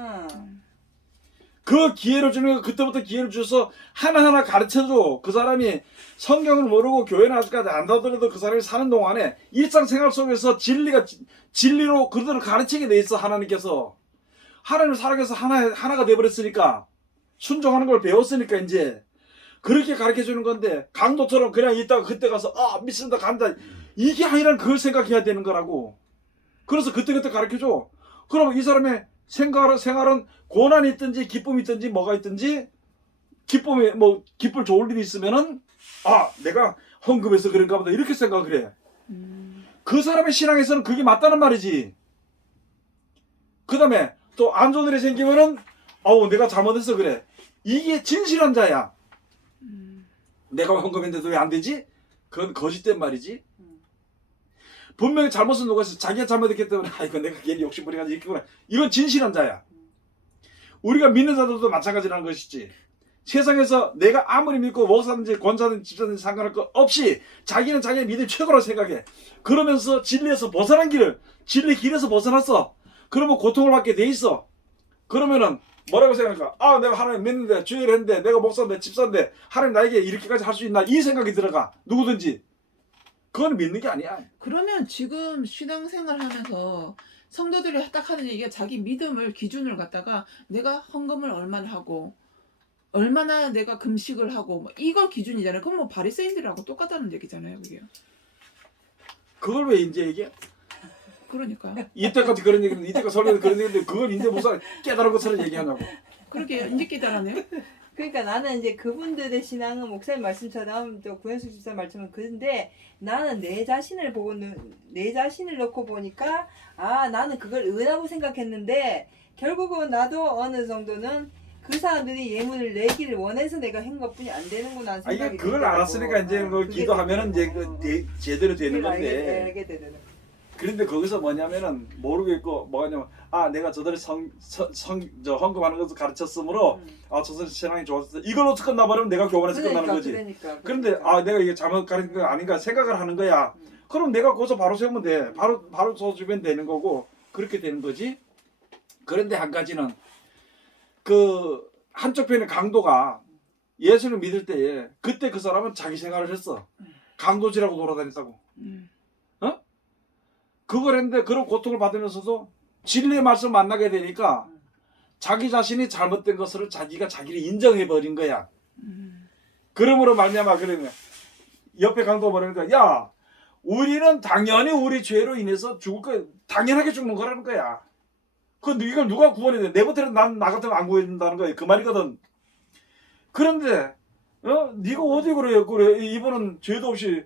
그 기회를 주는 거 그때부터 기회를 줘서 하나하나 가르쳐줘. 그 사람이 성경을 모르고 교회는 아직까지 안 다더라도 그 사람이 사는 동안에 일상생활 속에서 진리로 그들을 가르치게 돼 있어. 하나님께서 하나님을 사랑해서 하나가 돼버렸으니까 순종하는 걸 배웠으니까 이제 그렇게 가르쳐 주는 건데 강도처럼 그냥 있다가 그때 가서 믿습니다 간다 이게 아니라 그걸 생각해야 되는 거라고. 그래서 그때그때 가르쳐 줘. 그러면 이 사람의 생활은 고난이 있든지 기쁨이 있든지 뭐가 있든지 기쁠 좋을 일이 있으면은 내가 헌금해서 그런가 보다 이렇게 생각을 해. 그 사람의 신앙에서는 그게 맞다는 말이지. 그 다음에 또 안 좋은 일이 생기면은 내가 잘못해서 그래. 이게 진실한 자야. 내가 헌금했는데도 왜 안 되지? 그건 거짓된 말이지. 분명히 잘못은 누가 있어. 자기가 잘못했기 때문에 이거 내가 괜히 욕심부려가지고 이렇게 구나. 이건 진실한 자야. 우리가 믿는 자들도 마찬가지라는 것이지. 세상에서 내가 아무리 믿고 목사든지 권사든지 집사든지 상관할 것 없이 자기는 자기의 믿음이 최고라고 생각해. 그러면서 진리에서 벗어난 진리 길에서 벗어났어. 그러면 고통을 받게 돼 있어. 그러면은 뭐라고 생각할까? 내가 하나님 믿는데 주의를 했는데 내가 목사인데 집사인데 하나님 나에게 이렇게까지 할 수 있나? 이 생각이 들어가. 누구든지. 그건 믿는 게 아니야. 그러면 지금 신앙생활 하면서 성도들이 딱 하는 얘기가 자기 믿음을 기준을 갖다가 내가 헌금을 얼마나 하고 얼마나 내가 금식을 하고 이걸 기준이잖아요. 그럼 뭐 바리새인들하고 똑같다는 얘기잖아요, 그게. 그걸 왜 이제 얘기해? 그러니까. 이때까지 그런 얘기인데 이때까지 설교도 그런 얘기인데 그걸 이제 무슨 깨달은 것처럼 얘기하냐고. 그렇게 이제 깨달았네요. 그러니까 나는 이제 그분들의 신앙은 목사님 말씀처럼 또 구현숙 집사 말씀은 그런데 나는 내 자신을 놓고 보니까 나는 그걸 은하고 생각했는데 결국은 나도 어느 정도는 그 사람들이 예물을 내기를 원해서 내가 한 것뿐이 안 되는구나 하는 생각이 이게 그걸 들더라고. 알았으니까 이제 그 기도하면은 이제 제대로 되는 건데. 알게 되더라고. 그런데 거기서 뭐냐면은 모르겠고 뭐냐면 내가 저들이 헌금하는 것을 가르쳤으므로 저 사람 신앙이 좋았어. 이걸로 끝나버리면 내가 교만해서 끝나는 거지. 그런데 내가 이게 잘못 가르친 거 아닌가 생각을 하는 거야. 그럼 내가 거기서 바로 세우면 돼. 바로 서주면 되는 거고 그렇게 되는 거지. 그런데 한 가지는 그 한쪽 편의 강도가 예수를 믿을 때에 그때 그 사람은 자기 생활을 했어. 강도질하고 돌아다녔다고. 그걸 했는데 그런 고통을 받으면서도 진리의 말씀을 만나게 되니까 자기 자신이 잘못된 것을 자기가 자기를 인정해버린 거야. 그러므로 말미암아 그러면 옆에 강도가 뭐라는 거야. 야 우리는 당연히 우리 죄로 인해서 죽을 거야. 당연하게 죽는 거라는 거야. 이걸 누가 구원해야 돼? 내버려도 난 나 같으면 안 구해준다는 거예요. 그 말이거든. 그런데 네가 어디 그래 이분은 죄도 없이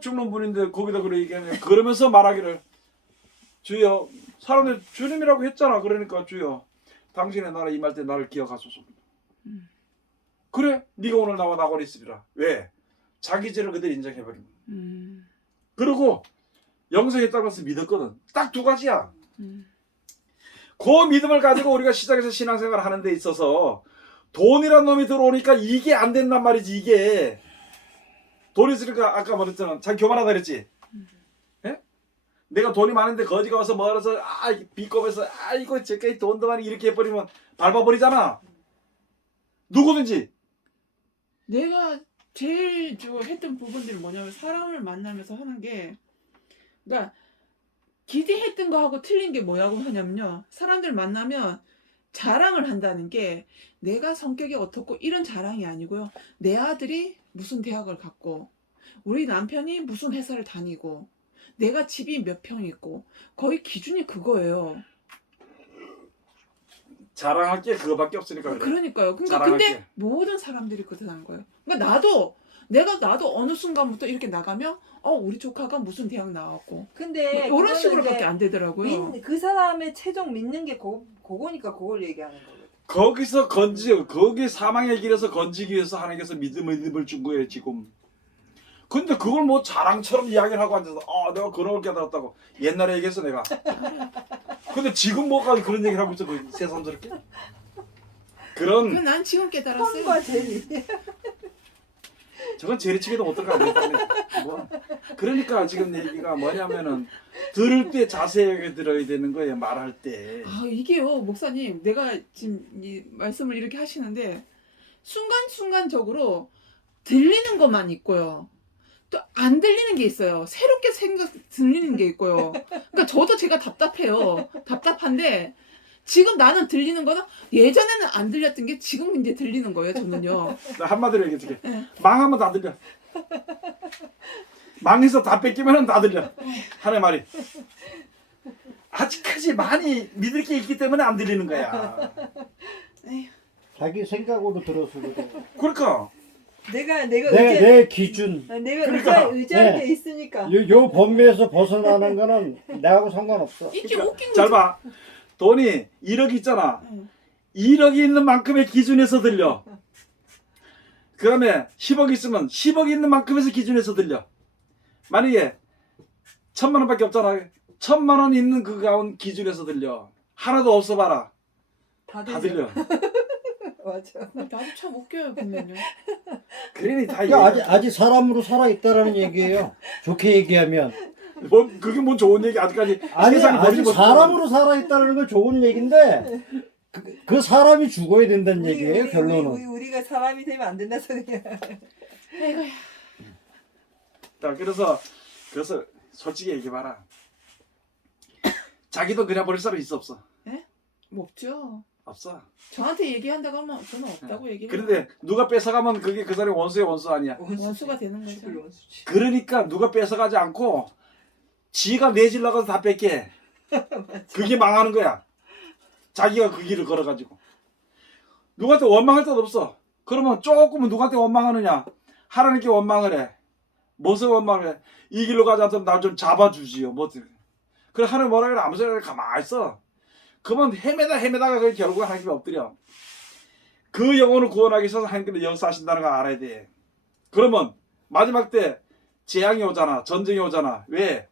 죽는 분인데 거기다 그래 얘기하네. 그러면서 말하기를 주여 사람들 주님이라고 했잖아. 그러니까 주여 당신의 나라 임할 때 나를 기억하소서. 그래 네가 오늘 나와 나고리 있으리라. 왜? 자기 죄를 그대로 인정해버린 거야. 그리고 영생했다고 해서 믿었거든. 딱 두 가지야. 그 믿음을 가지고 우리가 시작해서 신앙생활을 하는 데 있어서 돈이란 놈이 들어오니까 이게 안 된단 말이지. 이게 돈이 있으니까 아까 말했잖아. 자기 교만하다 그랬지. 예? 내가 돈이 많은데 거지가 와서 뭐라서 비겁해서 이거 제까지 돈도 많이 이렇게 해버리면 밟아버리잖아. 누구든지. 내가 제일 했던 부분들이 뭐냐면 사람을 만나면서 하는 게 그러니까 기대했던 거하고 틀린 게 뭐라고 하냐면요. 사람들 만나면 자랑을 한다는 게 내가 성격이 어떻고 이런 자랑이 아니고요. 내 아들이 무슨 대학을 갔고 우리 남편이 무슨 회사를 다니고 내가 집이 몇 평 있고 거의 기준이 그거예요. 자랑할 게 그거밖에 없으니까 그래. 그러니까요. 그러니까 자랑할 근데 게. 모든 사람들이 그렇다는 거예요. 그러니까 나도 어느 순간부터 이렇게 나가면 우리 조카가 무슨 대학 나왔고 근데 이런 그거는 식으로밖에 이제 안 되더라고요. 그 사람의 최종 믿는 게 그거니까 그걸 얘기하는 거거든. 거기서 거기 사망의 길에서 건지기 위해서 하나님께서 믿음을 준 거예요 지금. 근데 그걸 뭐 자랑처럼 이야기를 하고 앉아서 내가 그런 걸 깨달았다고 옛날에 얘기했어 내가. 근데 지금 뭐가 그런 얘기를 하고 있어 그 새삼스럽게. 그런 난 지금 깨달았어요. 험과 재미. 저건 재리치기도 못들어가 안 된다. 뭐 그러니까 지금 얘기가 뭐냐면은 들을 때 자세하게 들어야 되는 거예요 말할 때. 이게요 목사님 내가 지금 이 말씀을 이렇게 하시는데 순간순간적으로 들리는 것만 있고요. 또 안 들리는 게 있어요. 새롭게 들리는 게 있고요. 그러니까 저도 제가 답답해요. 답답한데 지금 나는 들리는 거는 예전에는 안 들렸던 게 지금 이제 들리는 거예요. 저는요. 나 한마디로 얘기해줄게. 네. 망하면 다 들려. 망해서 다 뺏기면 다 들려. 하는 말이. 아직까지 많이 믿을 게 있기 때문에 안 들리는 거야. 자기 생각으로 들어서 그래. 그러니까 내가 내 기준. 내가 그러니까. 의지할 네. 게 있으니까. 요 범위에서 벗어나는 거는 나하고 상관없어. 이게 그러니까 웃긴 잘 거지. 봐. 돈이 1억 있잖아. 응. 1억이 있는 만큼의 기준에서 들려. 그 다음에 10억 있으면 10억 있는 만큼에서 기준에서 들려. 만약에 1,000만 원밖에 없잖아. 1,000만 원 있는 그 가운 기준에서 들려. 하나도 없어 봐라. 다 다 들려. 맞아. 나도 참 웃겨요 보면요. 그러니 다 그러니까 아직 사람으로 살아 있다라는 얘기예요. 좋게 얘기하면. 그게 뭔 좋은 얘기 아직까지 아니 세상이 아직 버리고 사람으로 살아 있다는 건 좋은 얘기인데 그 사람이 죽어야 된다는 얘기예요. 결론은. 우리가 사람이 되면 안 된다 소리야. 아이고야. 자, 그래서 솔직히 얘기해봐라. 자기도 그냥 버릴 사람 있어 없어? 없죠. 없어. 저한테 얘기한다고 하면 저는 없다고 얘기해요. 그런데 누가 뺏어가면 그게 그 사람이 원수의 원수 아니야. 원수가 되는 거죠. 죽을 원수지. 그러니까 누가 뺏어가지 않고 지가 내질러가서 다 뺏게. 그게 망하는 거야. 자기가 그 길을 걸어가지고. 누구한테 원망할 데도 없어. 그러면 조금은 누구한테 원망하느냐? 하나님께 원망을 해. 무엇을 원망을 해? 이 길로 가지 않도록 날 좀 잡아주지요. 뭐 그래 하나님 뭐라 그래? 아무 소리 가만히 있어. 그러면 헤매다가 그 결국 하나님께 엎드려. 그 영혼을 구원하기 위해서 하나님께서 역사하신다는 걸 알아야 돼. 그러면 마지막 때 재앙이 오잖아. 전쟁이 오잖아. 왜?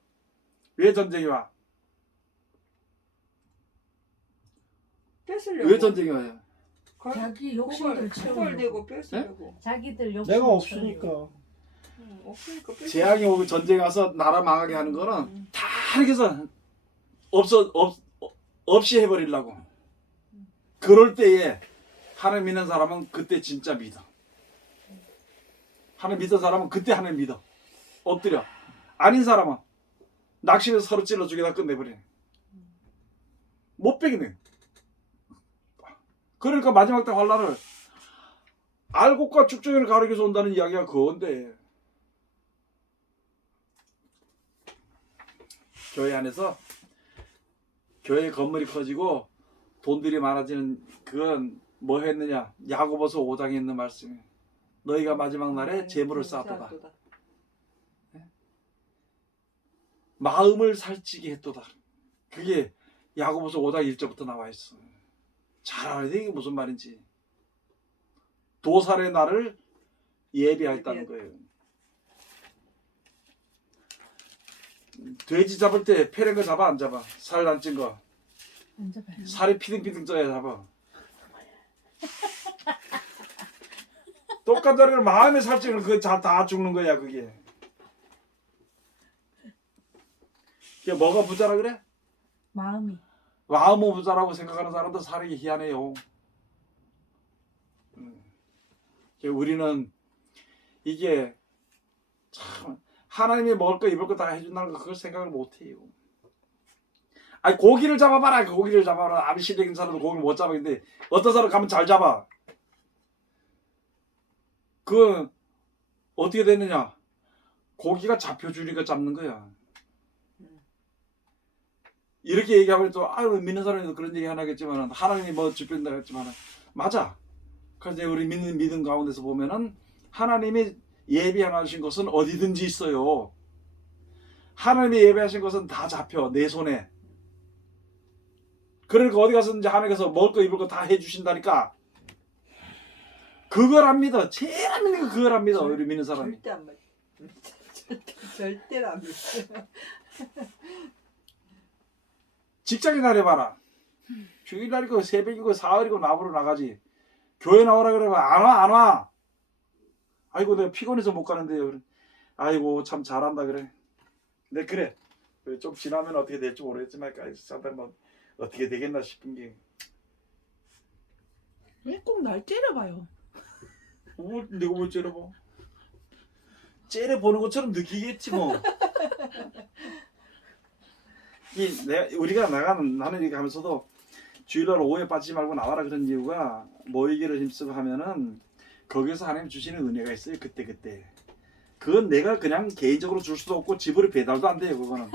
왜 전쟁이 와? 뺏으려고. 왜 전쟁이 와요? 자기 욕심들 채우려고. 내고 뺏으려고. 자기들 욕심 내가 없으니까. 없으니까 뺏으려고. 재앙이 오고 전쟁이 와서 나라 망하게 하는 거는 다 이렇게서 없이 해버리려고. 그럴 때에 하나님 믿는 사람은 그때 진짜 믿어. 하나님 믿는 사람은 그때 하나님 믿어. 엎드려. 아닌 사람은 낙심해서 서로 찔러 죽이다 끝내버리네. 못 빼기네. 그러니까 마지막 때 환란을 알곡과 죽정이를 가리기 위해서 온다는 이야기가 그건데, 교회 안에서 교회 건물이 커지고 돈들이 많아지는 그건 뭐 했느냐? 야고보서 5장에 있는 말씀이 너희가 마지막 날에 재물을 쌓도다. 마음을 살찌게 했도다. 그게 야고보서 5장 1절부터 나와 있어. 잘 알아야 돼 이게 무슨 말인지. 도살의 날을 예비하였다는 거예요. 돼지 잡을 때 패는 거 잡아 안 잡아? 살 안 찐 거. 안 잡아요. 살이 피등피등 쪄야 잡아. 똑같은 마음에 살찌는 그거 다 죽는 거야 그게. 그게 뭐가 부자라 그래? 마음이. 마음이 부자라고 생각하는 사람도 살이 희한해요. 우리는 이게 참 하나님이 먹을 거 입을 거 다 해준다는 거 그걸 생각을 못해요. 아니 고기를 잡아봐라. 고기를 잡아라. 아무 실력인 사람도 고기를 못 잡아는데 어떤 사람 가면 잘 잡아. 그건 어떻게 됐느냐? 고기가 잡혀주니까 잡는 거야. 이렇게 얘기하면 또 아유 믿는 사람이 그런 얘기 하나겠지만 하나님이 뭐 주변다 했지만 맞아. 그래서 우리 믿는 믿음 가운데서 보면은 하나님이 예비하신 것은 어디든지 있어요. 하나님이 예비하신 것은 다 잡혀 내 손에. 그러니까 어디 가서든지 하나님께서 먹을 거 입을 거 다 해주신다니까. 그걸 압니다. 제일 안 믿는 거 그걸 압니다. 우리 믿는 사람이. 절대 안 믿. 절대로 안 믿어. 직장에 다녀봐라. 주일날이고 새벽이고 사흘이고 나보러 나가지. 교회 나오라 그러면 안 와. 아이고 내가 피곤해서 못 가는데요. 아이고 참 잘한다 그래. 네 그래. 좀 지나면 어떻게 될지 모르겠지만 일단 뭐 어떻게 되겠나 싶은 게. 왜 꼭 날 째려봐요? 내가 뭘 째려봐. 째려보는 것처럼 느끼겠지 뭐. 우리가 나는 이렇게 하면서도 주일날 오후에 빠지지 말고 나와라 그런 이유가 모이기를 힘쓰고 하면은 거기서 하나님 주시는 은혜가 있어요. 그때. 그건 내가 그냥 개인적으로 줄 수도 없고 집으로 배달도 안 돼요. 그거는.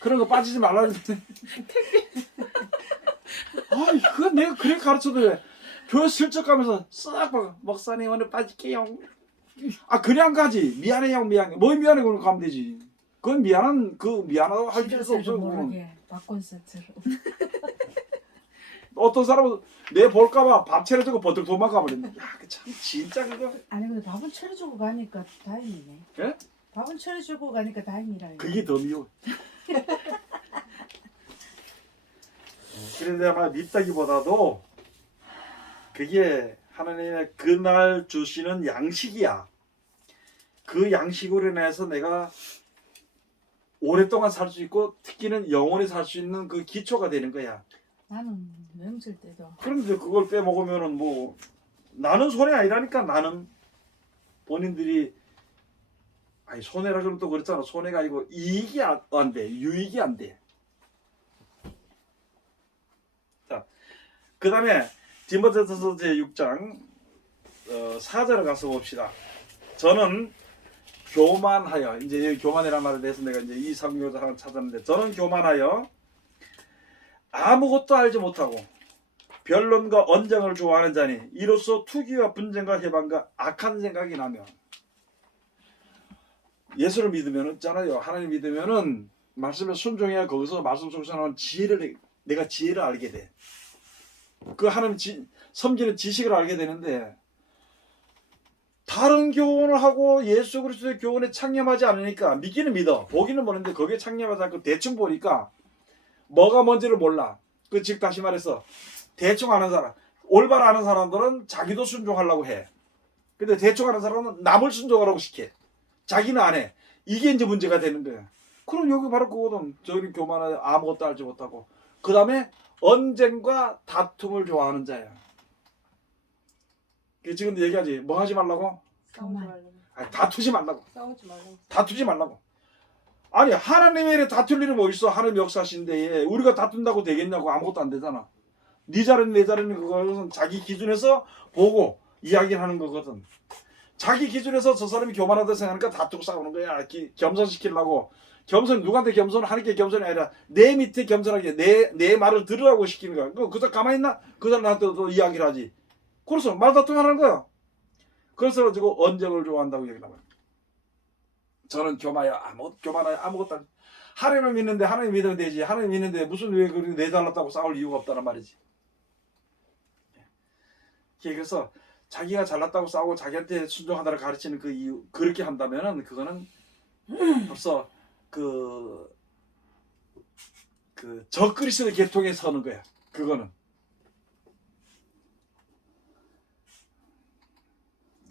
그런 거 빠지지 말라는 아, 그건 내가 그렇게 가르쳐도 왜 교회 슬쩍 가면서 싹 봐. 목사님 오늘 빠질게요. 아 그냥 가지. 미안해요 미안해. 뭐 미안해 그러면 가면 되지. 그건 미안하다고 할 필요도 없어. 모르게 바꾼 세트로. 어떤 사람은 내 볼까봐 밥 차려주고 버뜩 도망가 버린다. 야, 그 참 진짜 그거. 아니 근데 밥은 차려주고 가니까 다행이네. 예? 밥은 차려주고 가니까 다행이라. 그게 더 미워. 그런데 아마 밉다기보다도 그게 하나님의 그날 주시는 양식이야. 그 양식으로 인해서 내가 오랫동안 살 수 있고 특히는 영원히 살 수 있는 그 기초가 되는 거야. 나는 명절 때도 그런데 그걸 빼먹으면은 뭐 나는 손해 아니라니까. 나는 본인들이 아니 손해라 그러면 또 그렇잖아. 손해가 아니고 이익이 안 돼. 유익이 안 돼. 자, 그 다음에 디모데전서 제6장 4절에 가서 봅시다. 저는 교만하여, 이제 여기 교만이라는 말에 대해서 내가 이제 이 성경을 하나 찾았는데, 저는 교만하여 아무것도 알지 못하고 변론과 언쟁을 좋아하는 자니 이로써 투기와 분쟁과 해방과 악한 생각이 나며. 예수를 믿으면 있잖아요. 하나님 믿으면은 말씀에 순종해야 거기서 말씀 속에서 나오는 내가 지혜를 알게 돼. 그 하나님 섬기는 지식을 알게 되는데, 다른 교훈을 하고 예수 그리스도의 교훈에 창념하지 않으니까 믿기는 믿어. 보기는 보는데 거기에 창념하지 않고 대충 보니까 뭐가 뭔지를 몰라. 즉 다시 말해서 대충 아는 사람, 올바로 아는 사람들은 자기도 순종하려고 해. 근데 대충 아는 사람은 남을 순종하라고 시켜. 자기는 안 해. 이게 이제 문제가 되는 거야. 그럼 여기 바로 그거는 저기 교만하여 아무것도 알지 못하고, 그 다음에 언쟁과 다툼을 좋아하는 자야. 지금 얘기하지. 뭐 하지 말라고? 싸우지 말라고. 아니, 다투지 말라고. 싸우지 말라고. 다투지 말라고. 아니 하나님의 일에 다툴 일이 뭐 있어. 하나님 역사하신데 우리가 다툰다고 되겠냐고. 아무것도 안 되잖아. 네 자리는 내 자리는 그것은 자기 기준에서 보고 이야기를 하는 거거든. 자기 기준에서 저 사람이 교만하다 생각하니까 다투고 싸우는 거야. 겸손시키려고. 겸손 누구한테 겸손? 하나님께 겸손이 아니라 내 밑에 겸손하게 내 말을 들으라고 시키는 거야. 그 사람 가만히 있나? 그 사람 나한테 또 이야기를 하지. 그래서 말다툼하는 거야. 그래서 가지고 언쟁을 좋아한다고 얘기를 하면 저는 교만하여 아무것도 안 하나님을 믿는데 하나님 믿으면 되지. 하나님 믿는데 무슨 왜 그렇게 내달랐다고 싸울 이유가 없다는 말이지. 그래서 자기가 잘났다고 싸우고 자기한테 순종하다를 가르치는 그 이유 그렇게 한다면은 그거는 벌써 그 적그리스도 계통에 서는 거야. 그거는.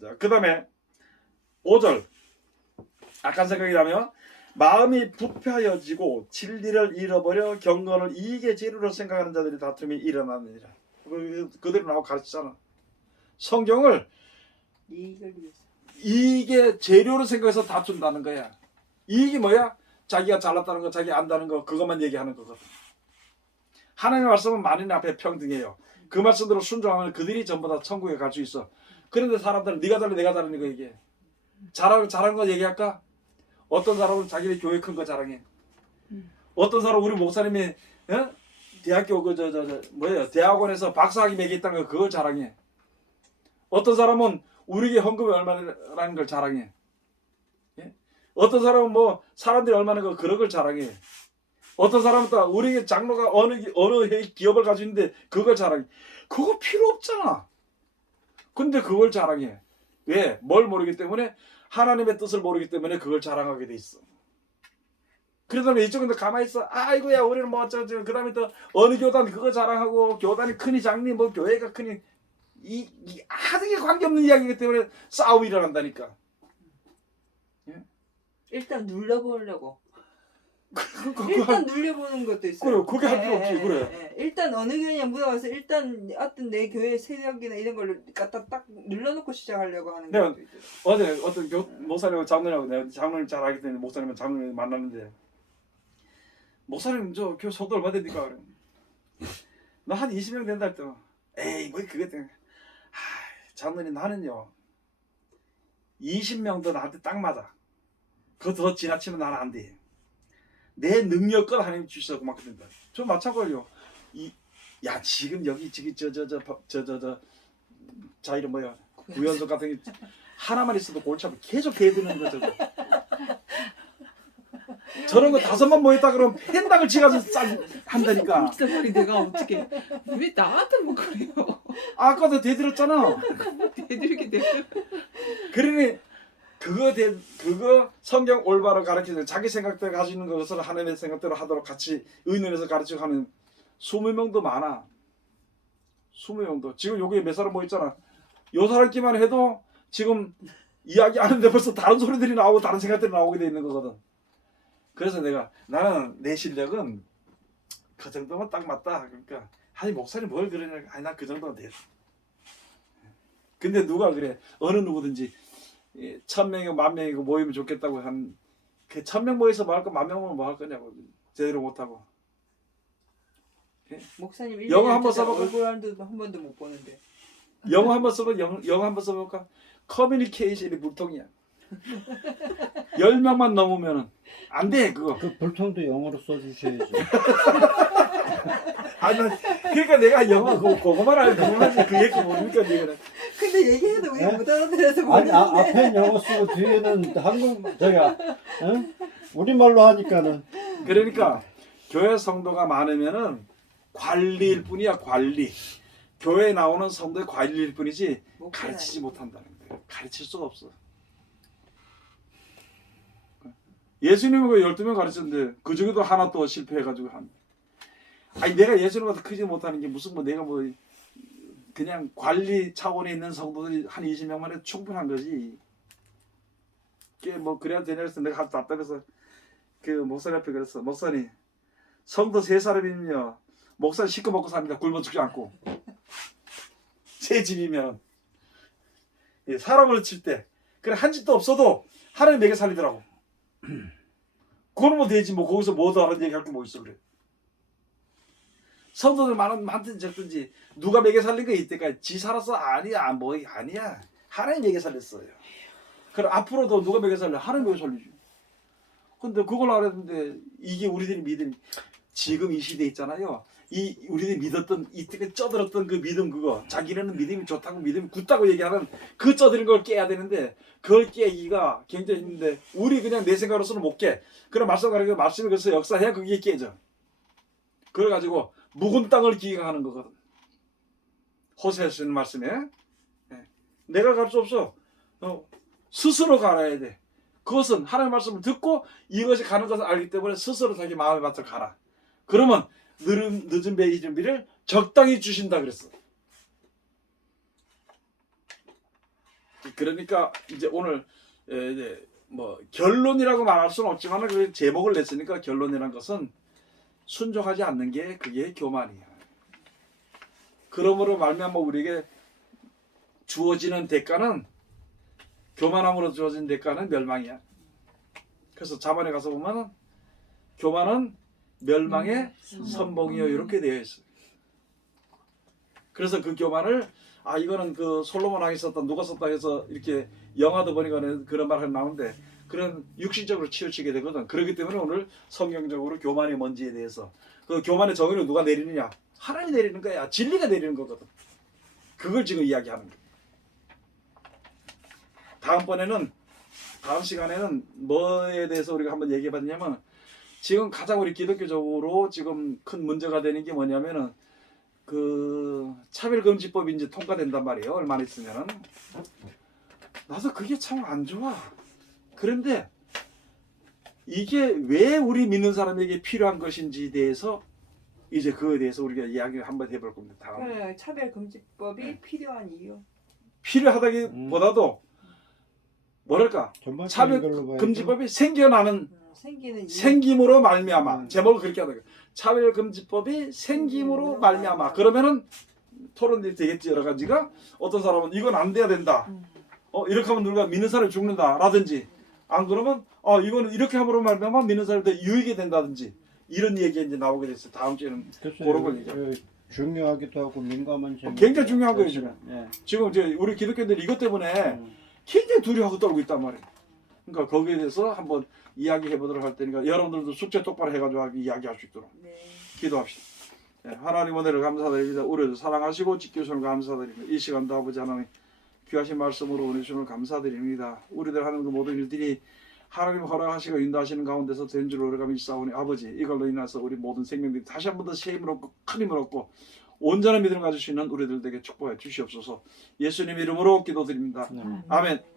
자, 그 다음에 5절 악한 생각이 나면 마음이 부패하여지고 진리를 잃어버려 경건을 이익의 재료로 생각하는 자들이 다툼이 일어나느니라. 그대로 나오고 가르치잖아. 성경을 이익을 위해서. 이익의 재료로 생각해서 다툰다는 거야. 이익이 뭐야? 자기가 잘났다는 거, 자기 안다는 거, 그것만 얘기하는 거거든. 하나님의 말씀은 만인 앞에 평등해요. 그 말씀대로 순종하면 그들이 전부 다 천국에 갈 수 있어. 그런데 사람들은 네가 잘해, 내가 잘하는 거 얘기해. 잘하는 거 얘기할까? 어떤 사람은 자기네 교회 큰 거 자랑해. 어떤 사람은 우리 목사님이 대학교 대학원에서 박사학위 매겼다는 거 그걸 자랑해. 어떤 사람은 우리에게 헌금이 얼마라는 걸 자랑해. 예? 어떤 사람은 뭐 사람들이 얼마나 그런 걸 자랑해. 어떤 사람은 또 우리에게 장로가 어느 기업을 가지고 있는데 그걸 자랑해. 그거 필요 없잖아. 근데 그걸 자랑해. 왜? 뭘 모르기 때문에 하나님의 뜻을 모르기 때문에 그걸 자랑하게 돼 있어. 그러다 이쪽은 또 가만히 있어. 아이고야 우리는 뭐 어쩌고 그 다음에 또 어느 교단 그거 자랑하고 교단이 크니 작니 뭐 교회가 크니 이 하등에 관계없는 이야기이기 때문에 싸움이 일어난다니까. 예? 일단 눌러보려고. 그거 일단 눌려보는 것도 있어요. 그래, 그게 할 필요 없지, 그래. 일단 어느 교회냐 묻어가서 일단 어떤 내 교회 세력이나 이런 걸 갖다 딱 눌러놓고 시작하려고 하는 내가 것도 있더라고요. 어제 어떤 목사님하고 장로님하고 내가 장로님 잘 알기 때문에 목사님은 장로님 만났는데 목사님 저 교회 속도를 받으니까 그래. 나 한 20명 된다 했더니 에이 뭐 그것 때문에 장로님 나는요 20명도 나한테 딱 맞아. 그거 더 지나치면 나는 안 돼. 내 능력껏 하나님 주셔서 고맙게 된다. 저 마찬가지요. 야 지금 여기 자 이름 뭐야 구연석 같은 게 하나만 있어도 골치 아파 계속 개드는 거 저거. 저런 거 5만 모였다 그러면 펜당을 치가서 한다니까. 진짜 머리 내가 어떻게 왜 나한테 뭐 그래요? 아까도 대들었잖아. 대들게 돼. 그러니 그거 성경 올바로 가르치는 자기 생각대로 가지고 있는 것을 하나님의 생각대로 하도록 같이 의논해서 가르치고 하는 20명도 많아. 20명도. 지금 여기 몇 사람 모였잖아. 요 사람끼만 해도 지금 이야기하는데 벌써 다른 소리들이 나오고 다른 생각들이 나오게 돼 있는 거거든. 그래서 나는 내 실력은 그 정도면 딱 맞다. 그러니까 아니 목사님 뭘 그러냐. 아니 나 그 정도면 돼. 근데 누가 그래. 어느 누구든지 1000명이고 10,000명이고 모이면 좋겠다고 한 그 1000명 모여서 뭐 할 거 10,000명은 뭐 할 거냐고 제대로 못하고. 목사님 영어 한번 써볼까? 얼굴 한 번도 못 보는데. 영어 한번 써봐. 영어 한번 써볼까? 커뮤니케이션이 불통이야. 10명만 넘으면은 안 돼 그거. 그 불통도 영어로 써주셔야죠. 아니 그러니까 내가 영어 그거만 알고 그거만 하지 그 얘기 모르니까 얘기를. 근데 얘기해도 우리가 네? 못 알아들어서 아니 모르는데. 앞엔 영어 쓰고 뒤에는 한국 우리말로 하니까는. 그러니까 교회 성도가 많으면은 관리일 뿐이야 관리. 교회에 나오는 성도의 관리일 뿐이지 가르치지 못한다는 거예요. 가르칠 수가 없어. 예수님은 12명 가르쳤는데 그 중에도 하나 또 실패해가지고 아니 내가 예수님보다 크지 못하는 게 무슨 뭐 내가 뭐 그냥 관리 차원에 있는 성도들이 한 20명만 해도 충분한 거지. 그게 뭐 그래야 되냐 해서 내가 아주 답답해서 그 목사님 앞에 그랬어. 목사님 성도 3사람이면요 목사님 시켜 먹고 삽니다. 굶어 죽지 않고. 제 집이면 사람을 칠 때 그래 한 집도 없어도 하나님 먹여 살리더라고. 그건 뭐 되지 뭐 거기서 뭐 더 하는 얘기 할 게 뭐 있어 그래. 성도들 많든지 적든지 누가 먹여 살린 거 이때까지 지 살았어? 아니야 뭐 아니야 하나님 먹여 살렸어요. 그럼 앞으로도 누가 먹여 살려? 하나님 먹여 살리지. 근데 그걸 알아야 되는데 이게 우리들이 믿음 지금 이 시대에 있잖아요. 이 우리들이 믿었던 이때까지 쩌들었던 그 믿음 그거 자기네는 믿음이 좋다고 믿음이 굳다고 얘기하는 그 쩌들인 걸 깨야 되는데 그걸 깨기가 굉장히 힘든데 우리 그냥 내 생각으로서는 못 깨. 그런 말씀을 그래서 역사해야 그게 깨져. 그래가지고 묵은 땅을 기경하는 거거든. 호세아 쓰는 말씀에 내가 갈 수 없어. 스스로 갈아야 돼. 그것은 하나님의 말씀을 듣고 이것이 가는 것을 알기 때문에 스스로 자기 마음에 맞춰 가라. 그러면 늦은 배의 준비를 적당히 주신다 그랬어. 그러니까 이제 오늘 이제 뭐 결론이라고 말할 수는 없지만 그 제목을 냈으니까 결론이라는 것은 순종하지 않는 게 그게 교만이야. 그러므로 말미암아 우리에게 주어지는 대가는 교만함으로 주어진 대가는 멸망이야. 그래서 자문에 가서 보면은 교만은 멸망의 선봉이요 이렇게 되어 있어요. 그래서 그 교만을 이거는 그 솔로몬 왕이 썼다 누가 썼다 해서 이렇게 영화도 보니까 그런 말이 나오는데 그런 육신적으로 치우치게 되거든. 그렇기 때문에 오늘 성경적으로 교만이 뭔지에 대해서 그 교만의 정의를 누가 내리느냐? 하나님이 내리는 거야. 진리가 내리는 거거든. 그걸 지금 이야기하는 거야. 다음 시간에는 뭐에 대해서 우리가 한번 얘기해 봤냐면 지금 가장 우리 기독교적으로 지금 큰 문제가 되는 게 뭐냐면은 그 차별금지법이 이제 통과된단 말이에요. 얼마나 있으면은. 나도 그게 참 안 좋아. 그런데 이게 왜 우리 믿는 사람에게 필요한 것인지에 대해서 이제 그거에 대해서 우리가 이야기를 한번 해볼 겁니다. 다음. 차별금지법이 네. 필요한 이유. 필요하다기보다도 뭐랄까 전반적인 차별금지법이 생겨나는 생기는 이유. 생김으로 말미암아 제목을 그렇게 하다. 차별금지법이 생김으로 말미암아. 그러면은 토론이 되겠지 여러 가지가. 어떤 사람은 이건 안 돼야 된다. 이렇게 하면 누가 믿는 사람이 죽는다라든지. 안 그러면 이거는 이렇게 함으로 말미암아 믿는 사람들 유익이 된다든지. 이런 얘기가 이제 나오게 됐어요. 다음 주에는 그런 걸 얘기해요. 중요하기도 하고 민감한 점이 굉장히 중요한 거예요 지금. 지금 이제 우리 기독교인들이 이것 때문에 굉장히 두려워하고 떨고 있단 말이에요. 그러니까 거기에 대해서 한번 이야기해 보도록 할 테니까 여러분들도 숙제 똑바로 해가지고 이야기할 수 있도록 네. 기도합시다. 하나님 은혜를 감사드립니다. 우리를 사랑하시고 지켜주시는 감사드립니다. 이 시간도 아버지 하나님 귀하신 말씀으로 은혜 주시는 감사드립니다. 우리들 하는 그 모든 일들이 하나님 허락하시고 인도하시는 가운데서 된 줄 오래가 믿사오니 아버지 이걸로 인해서 우리 모든 생명들이 다시 한 번 더 새 힘을 얻고 큰 힘을 얻고 온전한 믿음을 가질 수 있는 우리들에게 축복해 주시옵소서. 예수님 이름으로 기도드립니다. 아멘.